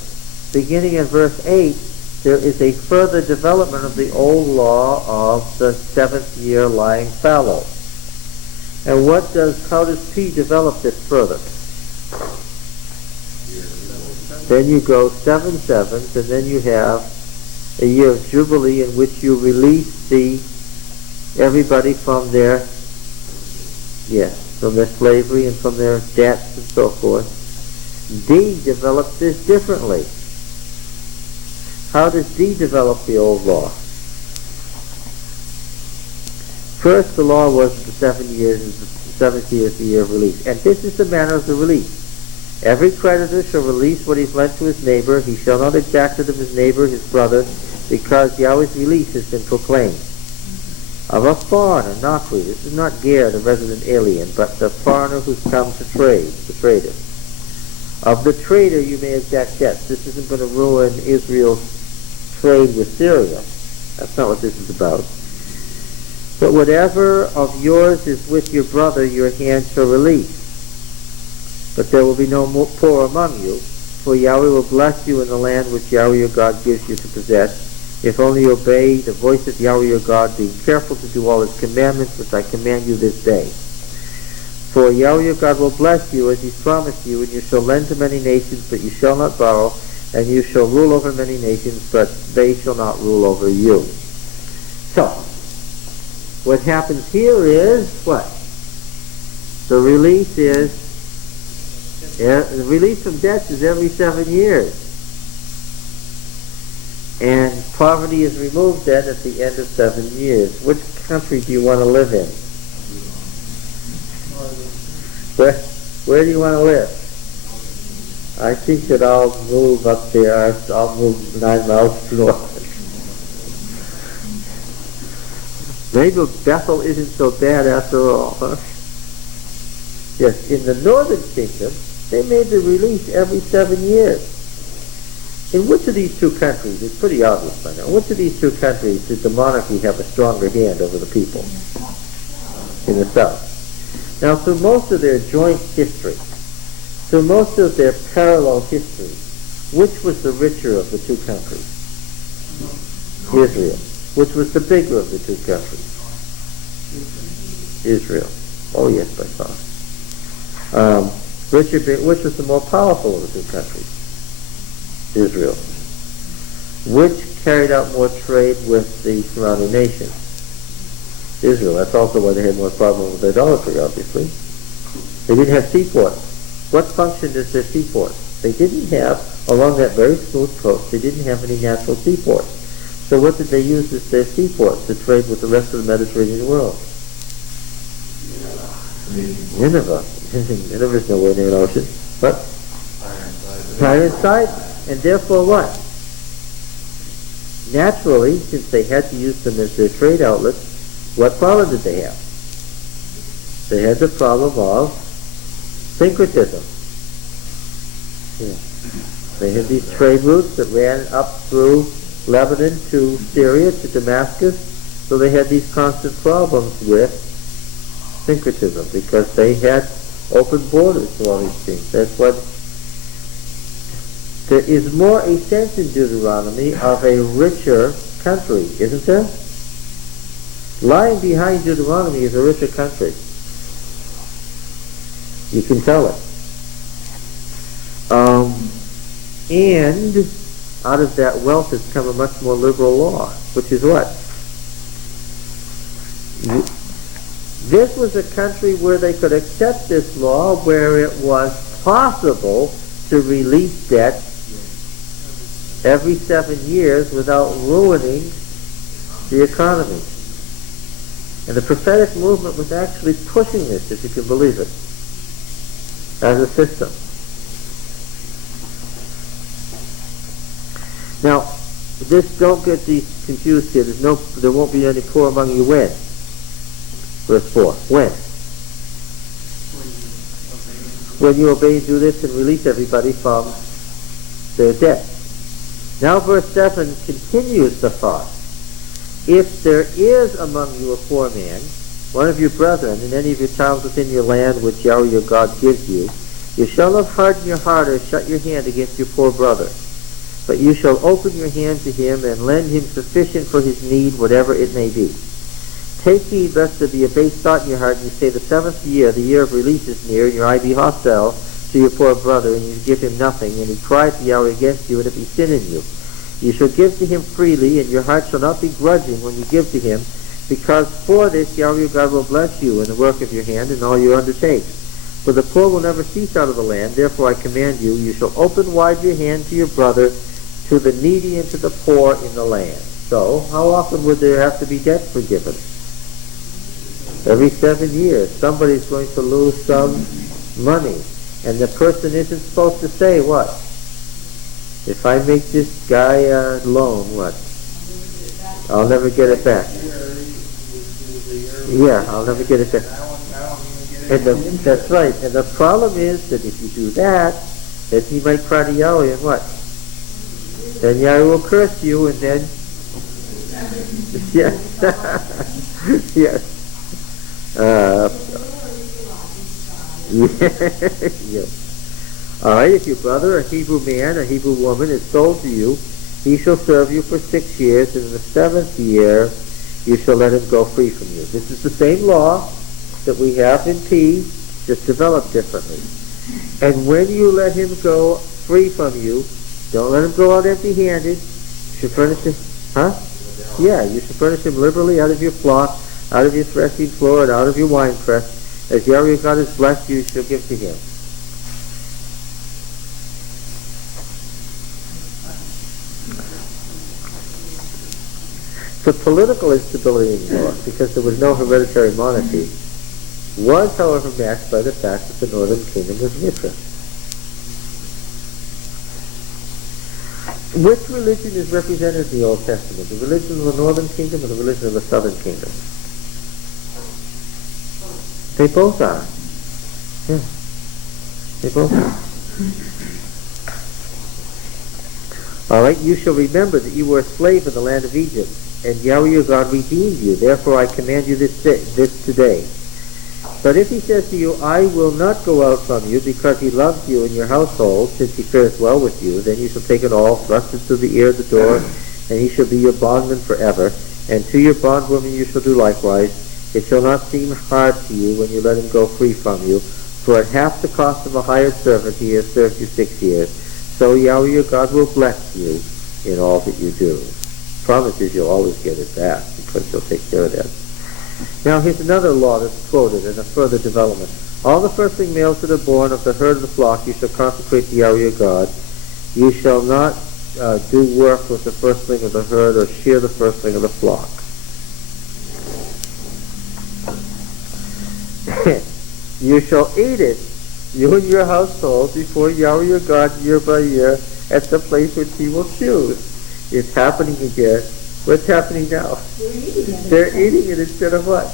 Beginning in verse 8, there is a further development of the old law of the 7th year lying fallow. And how does P develop this further? Then you go 7 sevens, and then you have a year of Jubilee in which you release everybody from their slavery and from their debts and so forth. D develops this differently. How does D develop the old law? First, the law was the 7 years, and the 7th year is the year of release. And this is the manner of the release. Every creditor shall release what he's lent to his neighbor. He shall not exact it of his neighbor, his brother, because Yahweh's release has been proclaimed. Of a foreigner, Nakri, this is not Ger, the resident alien, but the foreigner who's come to trade, the trader. Of the trader you may exact debts. This isn't going to ruin Israel's trade with Syria. That's not what this is about. But whatever of yours is with your brother, your hand shall release. But there will be no poor among you, for Yahweh will bless you in the land which Yahweh your God gives you to possess, if only you obey the voice of Yahweh your God, being careful to do all his commandments which I command you this day. For Yahweh your God will bless you as he promised you, and you shall lend to many nations, but you shall not borrow, and you shall rule over many nations, but they shall not rule over you. So, what happens here is what? The release from debts is every 7 years. And poverty is removed then at the end of 7 years. Which country do you want to live in? Where do you want to live? I think that I'll move up there. I'll move 9 miles north. Maybe Bethel isn't so bad after all, huh? Yes, in the northern kingdom, they made the release every 7 years. In which of these two countries, it's pretty obvious by now, which of these two countries did the monarchy have a stronger hand over the people? In the south. Now, through most of their joint history, through most of their parallel history, which was the richer of the two countries? Israel. Which was the bigger of the two countries? Israel. Oh yes, by far. Which was the more powerful of the two countries? Israel. Which carried out more trade with the surrounding nations? Israel. That's also why they had more problem with idolatry, obviously. They didn't have seaports. What function is their seaport? They didn't have, along that very smooth coast, they didn't have any natural seaports. So what did they use as their seaports to trade with the rest of the Mediterranean world? Nineveh. Nineveh's nowhere near an ocean. What? Fire inside. And therefore what? Naturally, since they had to use them as their trade outlets, what problem did they have? They had the problem of syncretism. Yeah. They had these trade routes that ran up through Lebanon to Syria to Damascus, so they had these constant problems with syncretism because they had open borders to all these things. That's what there is more a sense in Deuteronomy of a richer country, isn't there? Lying behind Deuteronomy is a richer country. You can tell it. And out of that wealth has come a much more liberal law, which is what? This was a country where they could accept this law, where it was possible to release debt every 7 years without ruining the economy. And the prophetic movement was actually pushing this, if you can believe it, as a system. Now, don't get these confused here. There won't be any poor among you when? Verse 4. When? When you obey and do this and release everybody from their debt. Now verse 7 continues the thought. If there is among you a poor man, one of your brethren, in any of your towns within your land which Yahweh your God gives you, you shall not harden your heart or shut your hand against your poor brother. But you shall open your hand to him and lend him sufficient for his need, whatever it may be. Take heed lest there be a base thought in your heart, and you say, the 7th year, the year of release is near, and your eye be hostile to your poor brother, and you give him nothing, and he cry to Yahweh against you, and it be sin in you. You shall give to him freely, and your heart shall not be grudging when you give to him, because for this Yahweh your God will bless you in the work of your hand and all you undertake. For the poor will never cease out of the land, therefore I command you, you shall open wide your hand to your brother, to the needy and to the poor in the land. So, how often would there have to be debt forgiven? Every 7 years. Somebody's going to lose some money. And the person isn't supposed to say, what? If I make this guy a loan, what? I'll never get it back. Yeah, I'll never get it back. And that's right. And the problem is that if you do that, then he might cry to Yahweh and what? Then Yahweh will curse you, and then yes, yes. Yes. All right. If your brother, a Hebrew man, a Hebrew woman, is sold to you, he shall serve you for 6 years, and in the 7th year you shall let him go free from you. This is the same law that we have in P, just developed differently. And when you let him go free from you, don't let him go out empty-handed. You should furnish him, Yeah, you should furnish him liberally out of your flock, out of your threshing floor, and out of your winepress. As Yahweh God has blessed you, you shall give to him. The political instability in the north, because there was no hereditary monarchy, was, however, matched by the fact that the northern kingdom was richer. Which religion is represented in the Old Testament? The religion of the northern kingdom or the religion of the southern kingdom? They both are. Yeah. They both are. All right, you shall remember that you were a slave in the land of Egypt, and Yahweh your God redeemed you. Therefore I command you this today. But if he says to you, I will not go out from you, because he loves you and your household, since he fares well with you, then you shall take it all, thrust it through the ear of the door, and he shall be your bondman forever. And to your bondwoman you shall do likewise. It shall not seem hard to you when you let him go free from you, for at half the cost of a hired servant he has served you 6 years. So Yahweh your God will bless you in all that you do. Promises you'll always get it back, because he'll take care of that. Now here's another law that's quoted in a further development. All the firstling males that are born of the herd of the flock you shall consecrate to Yahweh your God. You shall not do work with the firstling of the herd or shear the firstling of the flock. You shall eat it, you and your household, before Yahweh your God year by year at the place which he will choose. It's happening again. What's happening now? They're eating it instead of what?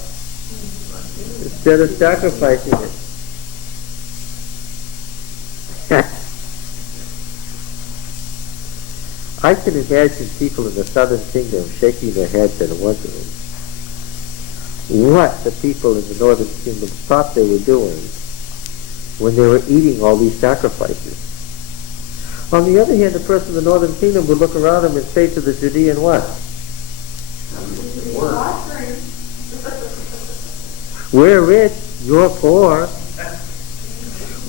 Instead of sacrificing it. I can imagine people in the southern kingdom shaking their heads and wondering what the people in the northern kingdom thought they were doing when they were eating all these sacrifices. On the other hand, the person in the northern kingdom would look around him and say to the Judean what? We're rich, you're poor.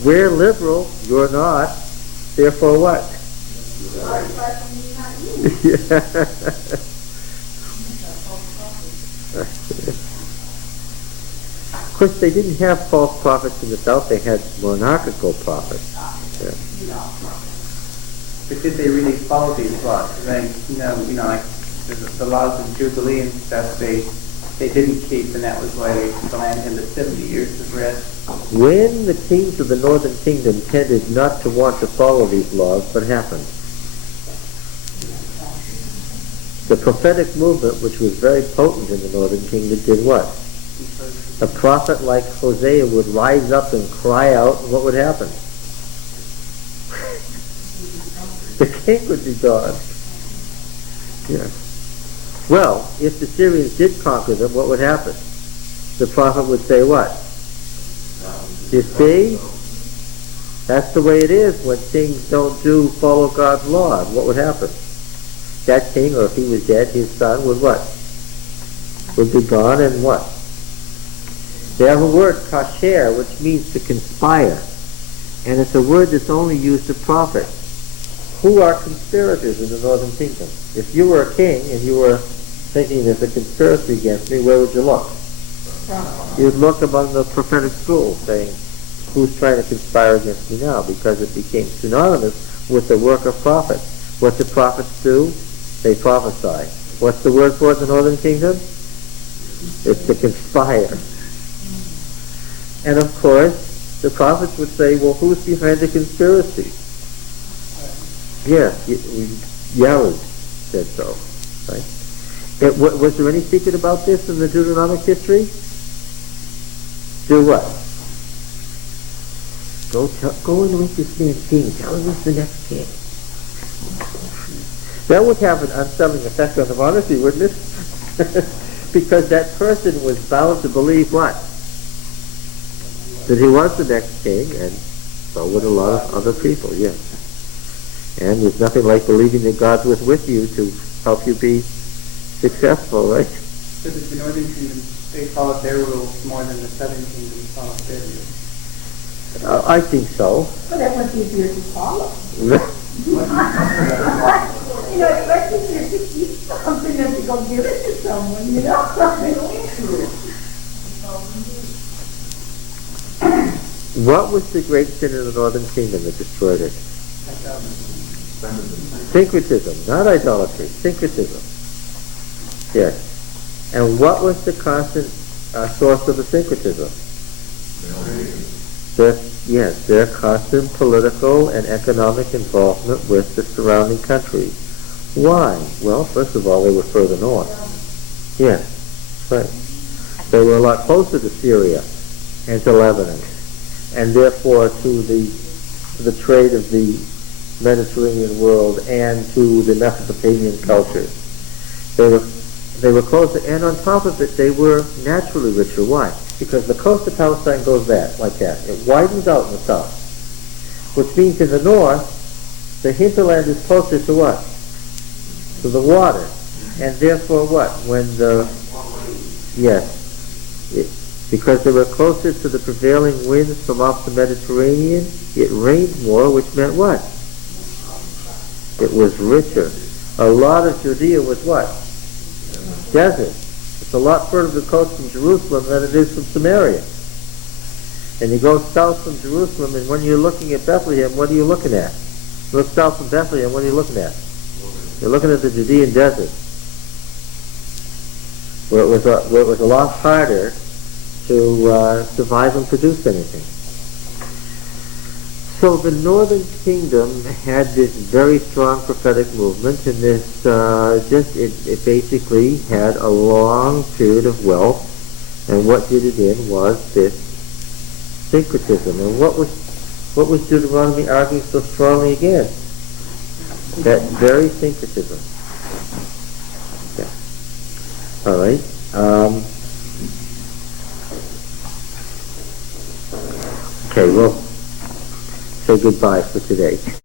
We're liberal, you're not. Therefore what? Of course, they didn't have false prophets in the south. They had monarchical prophets. Yeah. But did they really follow these laws? Like, like the laws of Jubilee and stuff, they didn't keep, and that was why they planned him to 70 years of rest. When the kings of the northern kingdom tended not to want to follow these laws, what happened? The prophetic movement, which was very potent in the northern kingdom, did what? A prophet like Hosea would rise up and cry out, and what would happen? The king would be gone. Yeah. Well, if the Syrians did conquer them, what would happen? The prophet would say what? You see? That's the way it is when kings don't follow God's law. What would happen? That king, or if he was dead, his son would what? Would be gone, and what? They have a word, kasher, which means to conspire. And it's a word that's only used of prophets. Who are conspirators in the northern kingdom? If you were a king and you were thinking there's a conspiracy against me, where would you look? You'd look among the prophetic school, saying, who's trying to conspire against me now? Because it became synonymous with the work of prophets. What do prophets do? They prophesy. What's the word for it in the northern kingdom? It's to conspire. And of course, the prophets would say, well, who's behind the conspiracy? Yes, Yahweh said so. Right? Was there any secret about this in the Deuteronomic history? Do what? Go and make this man king. Tell him he's the next king. That would have an unsettling effect on the monarchy, wouldn't it? Because that person was bound to believe what? That he was the next king, and so would a lot of other people, yes. And there's nothing like believing that God was with you to help you be successful, right? So that the northern kingdom, they followed their rules more than the southern kingdom followed their rules. I think so. But that was easier to follow. It's much easier to keep something than to go give it to someone, What was the great sin in the northern kingdom that destroyed it? Syncretism, not idolatry, syncretism. Yes. And what was the constant source of the syncretism? Their constant political and economic involvement with the surrounding countries. Why? Well, first of all, they were further north. Yes, right. They were a lot closer to Syria and to Lebanon, and therefore to the trade of the Mediterranean world and to the Mesopotamian cultures. They were closer, and on top of it, they were naturally richer. Why? Because the coast of Palestine goes like that. It widens out in the south, which means in the north, the hinterland is closer to what? to the water. And therefore what? Because they were closer to the prevailing winds from off the Mediterranean, it rained more, which meant what? It was richer. A lot of Judea was what? Desert. It's a lot further to the coast from Jerusalem than it is from Samaria. And you go south from Jerusalem, and when you're looking at Bethlehem, what are you looking at? You look south from Bethlehem, what are you looking at? You're looking at the Judean desert, where it was a lot harder to survive and produce anything. So the northern kingdom had this very strong prophetic movement, and this it basically had a long period of wealth, and what did it in was this syncretism. And what was Deuteronomy arguing so strongly against? That very syncretism. Okay. All right. Okay, we'll say goodbye for today.